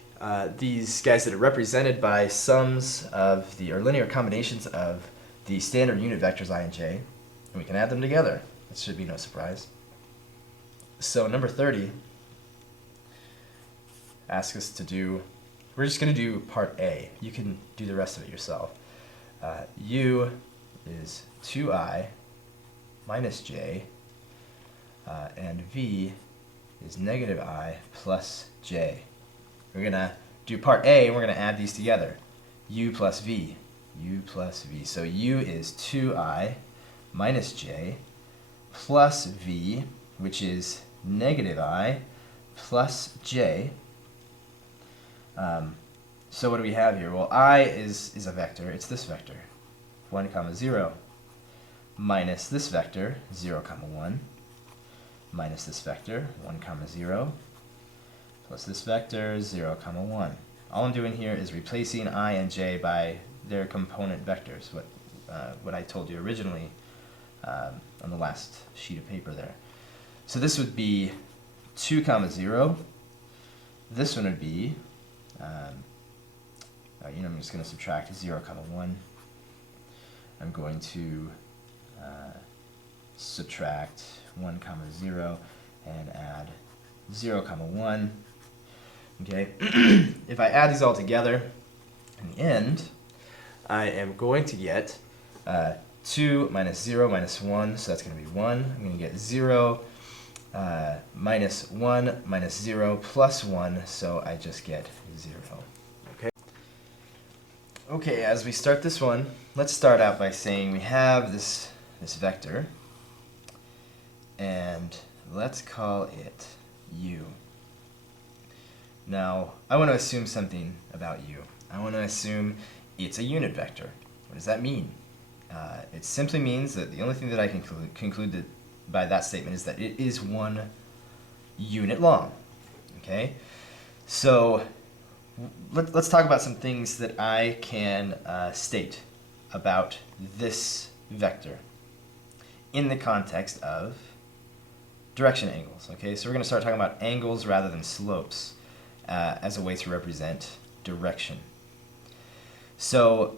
these guys that are represented by sums of or linear combinations of the standard unit vectors I and j, and we can add them together. This should be no surprise. So number 30 asks us to do, we're just going to do part A. You can do the rest of it yourself. U is 2i minus j, and v is negative I plus j. We're going to do part A, and we're going to add these together. U plus v. U plus v. So u is 2i minus j plus v, which is negative I plus j. So what do we have here? Well, I is a vector. It's this vector, 1, 0, minus this vector, 0, 1, minus this vector, 1, 0, plus this vector, 0, 1. All I'm doing here is replacing I and j by their component vectors, what I told you originally on the last sheet of paper there. So this would be 2, 0. This one would be, I'm just going to subtract 0, 1. I'm going to subtract 1, 0 and add 0, 1. Okay, if I add these all together, in the end, I am going to get 2 minus 0 minus 1, so that's going to be 1. I'm going to get 0 minus 1 minus 0 plus 1, so I just get 0. Okay. Okay, as we start this one, let's start out by saying we have this vector, and let's call it u. Now, I want to assume something about u. I want to assume it's a unit vector. What does that mean? It simply means that the only thing that I can conclude by that statement is that it is one unit long. Okay? So, let's talk about some things that I can state about this vector in the context of direction angles. Okay, so we're going to start talking about angles rather than slopes as a way to represent direction. So,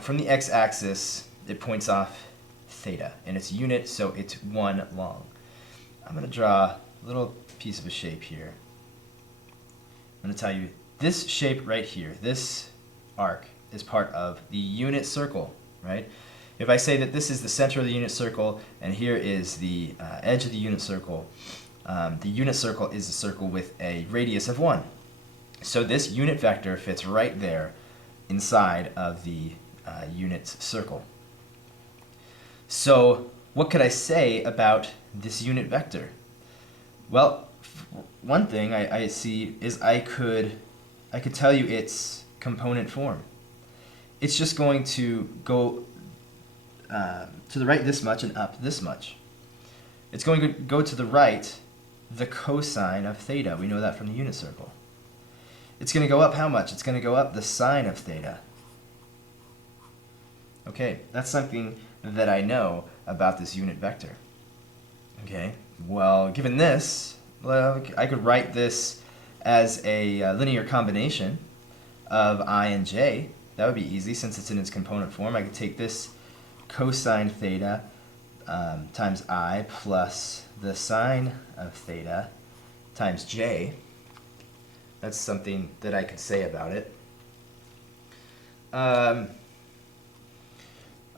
from the x-axis, it points off theta, and it's unit, so it's 1 long. I'm going to draw a little piece of a shape here. I'm going to tell you, this shape right here, this arc, is part of the unit circle, right? If I say that this is the center of the unit circle, and here is the edge of the unit circle is a circle with a radius of 1. So this unit vector fits right there inside of the unit circle. So what could I say about this unit vector? Well, one thing I see is I could tell you its component form. It's just going to go to the right this much and up this much. It's going to go to the right the cosine of theta. We know that from the unit circle. It's going to go up how much? It's going to go up the sine of theta. Okay, that's something that I know about this unit vector. Okay, well, given this, I could write this as a linear combination of I and j. That would be easy since it's in its component form. I could take this cosine theta times I plus the sine of theta times j. That's something that I could say about it.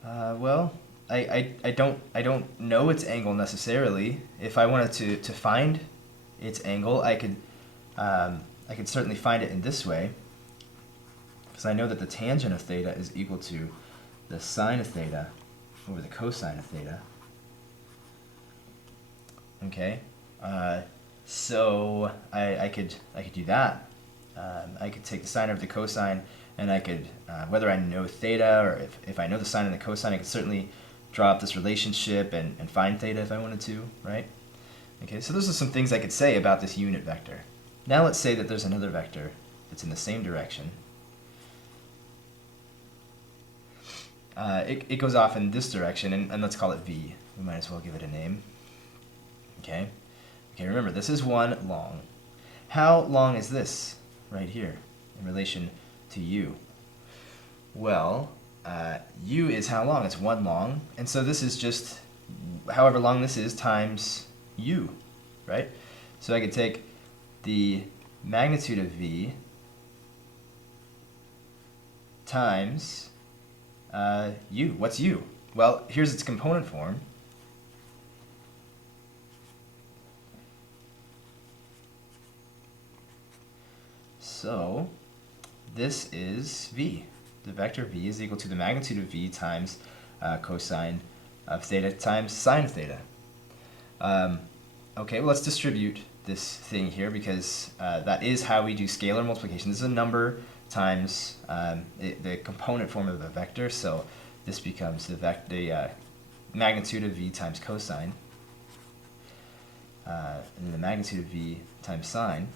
Well, I don't know its angle necessarily. If I wanted to find its angle, I could certainly find it in this way, because I know that the tangent of theta is equal to the sine of theta over the cosine of theta. Okay, so I could do that. I could take the sine over the cosine, and I could, whether I know theta or if I know the sine and the cosine, I could certainly draw up this relationship and find theta if I wanted to, right? Okay, so those are some things I could say about this unit vector. Now let's say that there's another vector that's in the same direction. It goes off in this direction, and let's call it v. We might as well give it a name. Okay. Okay, remember, this is 1 long. How long is this right here in relation to u? Well, u is how long? It's 1 long, and so this is just however long this is times u, right? So I could take the magnitude of v times u. What's u? Well, here's its component form. So this is v. The vector v is equal to the magnitude of v times cosine of theta times sine of theta. Okay, well, let's distribute this thing here because that is how we do scalar multiplication. This is a number times the component form of a vector, so this becomes the magnitude of v times cosine, and then the magnitude of v times sine.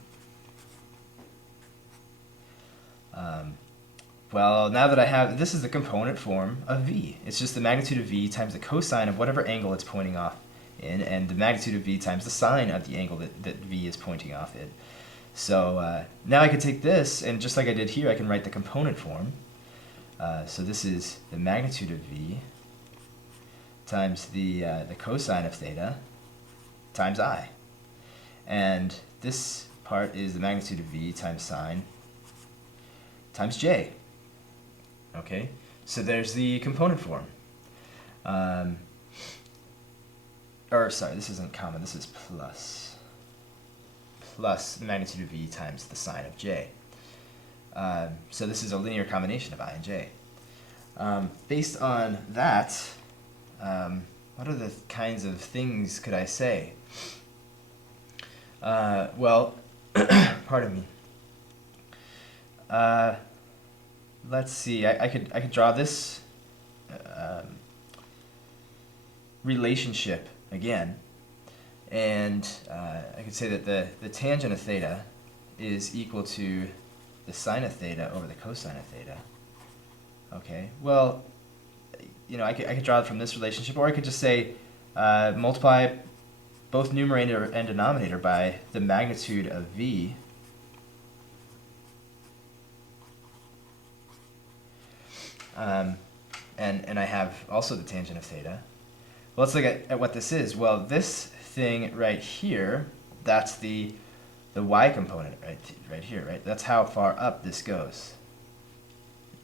Well, now that I have, this is the component form of v. It's just the magnitude of v times the cosine of whatever angle it's pointing off in, and the magnitude of v times the sine of the angle that v is pointing off in. So now I can take this, and just like I did here, I can write the component form. So this is the magnitude of v times the cosine of theta times I. And this part is the magnitude of v times sine times j. Okay, so there's the component form. Or sorry, this isn't comma, this is plus the magnitude of v times the sine of j. So this is a linear combination of I and j. Based on that, what other kinds of things could I say? Well, pardon me. Let's see. I could draw this relationship again, and I could say that the tangent of theta is equal to the sine of theta over the cosine of theta. Okay. Well, you know, I could draw it from this relationship, or I could just say multiply both numerator and denominator by the magnitude of v and I have also the tangent of theta. Well, let's look at what this is. Well, this thing right here, that's the y component right here, right? That's how far up this goes.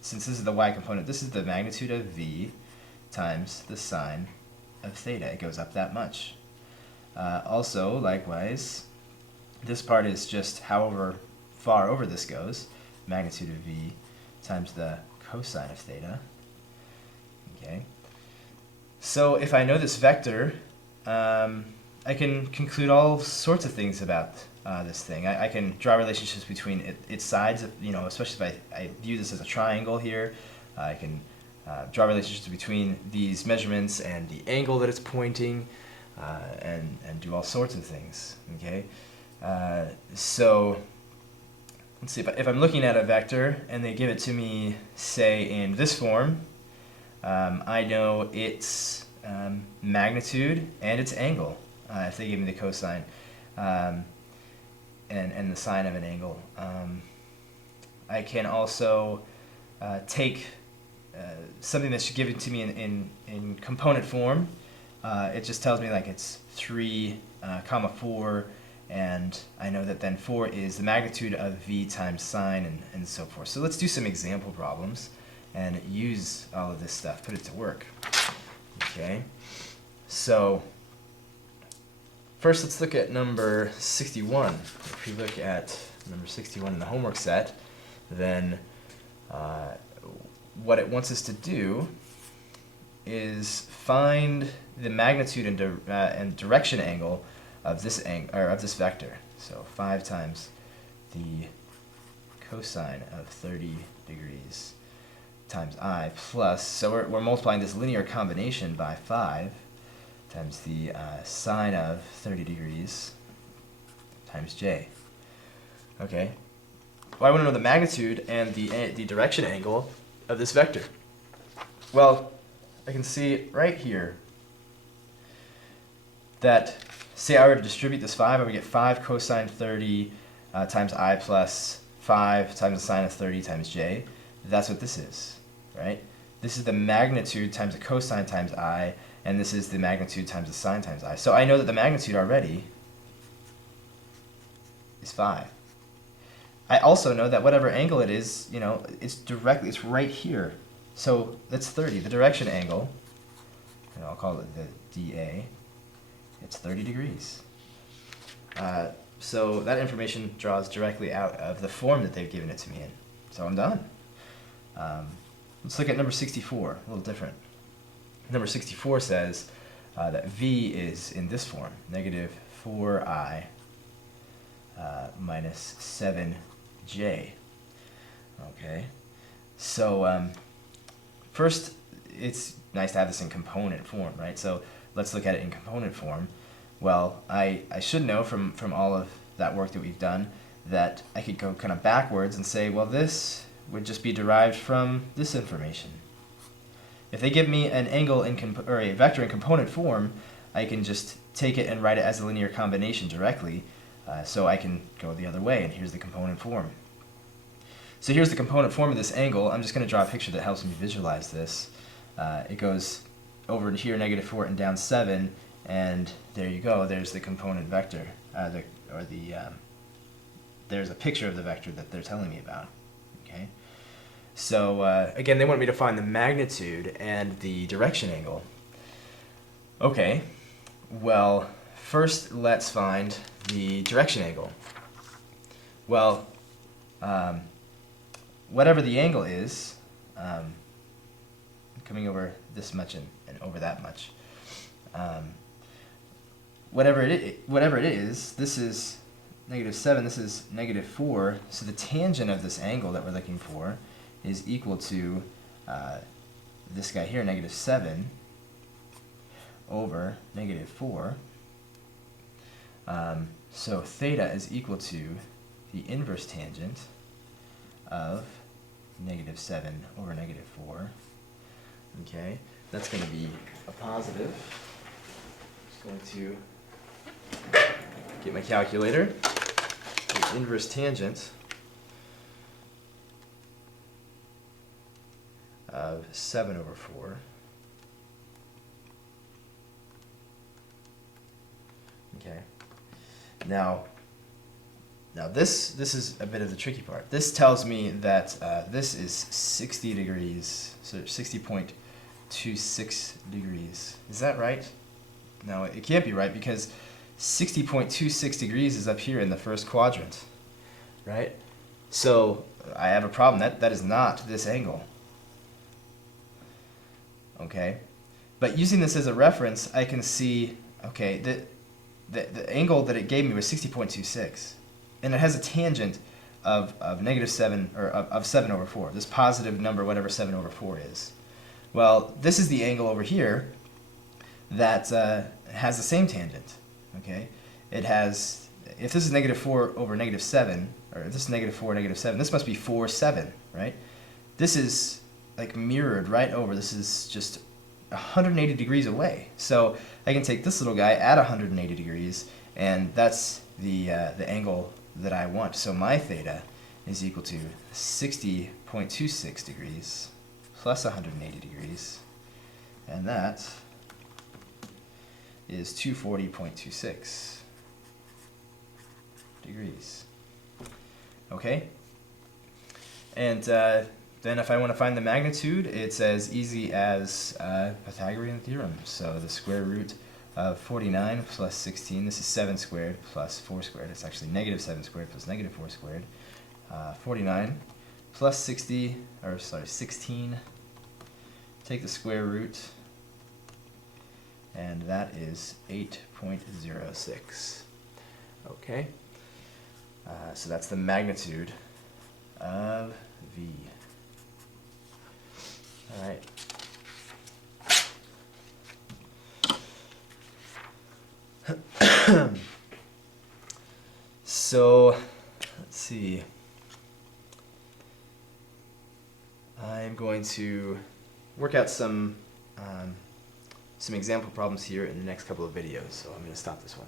Since this is the y component, this is the magnitude of v times the sine of theta. It goes up that much. Also, likewise, this part is just however far over this goes, magnitude of v times the cosine of theta. Okay. So if I know this vector, I can conclude all sorts of things about this thing. I can draw relationships between its sides, you know, especially if I view this as a triangle here. I can draw relationships between these measurements and the angle that it's pointing, and do all sorts of things. Okay. So let's see, if I'm looking at a vector and they give it to me, say, in this form, I know its magnitude and its angle, if they give me the cosine and the sine of an angle. I can also take something that's given to me in component form. It just tells me like it's 3, 4, and I know that then 4 is the magnitude of v times sine and so forth. So let's do some example problems and use all of this stuff, put it to work. Okay, so first let's look at number 61. If we look at number 61 in the homework set, then what it wants us to do is find the magnitude and direction angle of this vector. So 5 times the cosine of 30 degrees times I plus, so we're multiplying this linear combination by 5 times the sine of 30 degrees times j. Okay. Well, I want to know the magnitude and the direction angle of this vector. Well, I can see right here that, say I were to distribute this 5, I would get 5 cosine 30 times I plus 5 times the sine of 30 times j. That's what this is, right? This is the magnitude times the cosine times I, and this is the magnitude times the sine times I. So I know that the magnitude already is 5. I also know that whatever angle it is, you know, it's right here. So that's 30. The direction angle, and I'll call it the dA, it's 30 degrees. So that information draws directly out of the form that they've given it to me in. So I'm done. Let's look at number 64, a little different. Number 64 says that V is in this form, negative 4I minus 7J. Okay, so first, it's nice to have this in component form, right? So let's look at it in component form. Well, I should know from all of that work that we've done that I could go kind of backwards and say, well, this would just be derived from this information. If they give me an angle or a vector in component form, I can just take it and write it as a linear combination directly, so I can go the other way, and here's the component form. So here's the component form of this angle. I'm just going to draw a picture that helps me visualize this. It goes over here, negative 4, and down 7, and there you go. There's the component vector, there's a picture of the vector that they're telling me about. Okay. So again, they want me to find the magnitude and the direction angle. Okay. Well, first let's find the direction angle. Well, whatever the angle is, coming over this much and over that much, whatever it is, this is negative 7, this is negative 4, so the tangent of this angle that we're looking for is equal to this guy here, negative 7, over negative 4. So theta is equal to the inverse tangent of negative 7 over negative 4. Okay, that's going to be a positive. Just going to get my calculator. The inverse tangent of 7 over 4. Okay. Now this is a bit of the tricky part. This tells me that this is 60 degrees, so 60.26 degrees. Is that right? No, it can't be right because 60.26 degrees is up here in the first quadrant, right? So I have a problem. That is not this angle. Okay, but using this as a reference, I can see, okay, the angle that it gave me was 60.26, and it has a tangent of negative 7, or of 7 over 4, this positive number, whatever 7 over 4 is. Well, this is the angle over here that has the same tangent. Okay, it has, if this is negative 4 over negative 7, or if this is negative 4, negative 7, this must be 4, 7, right? This is like mirrored right over. This is just 180 degrees away. So I can take this little guy at 180 degrees, and that's the angle that I want. So my theta is equal to 60.26 degrees plus 180 degrees, and that is 240.26 degrees. Okay? And then if I want to find the magnitude, it's as easy as Pythagorean theorem. So the square root of 49 plus 16, this is 7 squared plus 4 squared. It's actually negative 7 squared plus negative 4 squared. 49 plus 16, take the square root, and that is 8.06. Okay, so that's the magnitude of V. All right. So, let's see. I'm going to work out some example problems here in the next couple of videos, so I'm going to stop this one.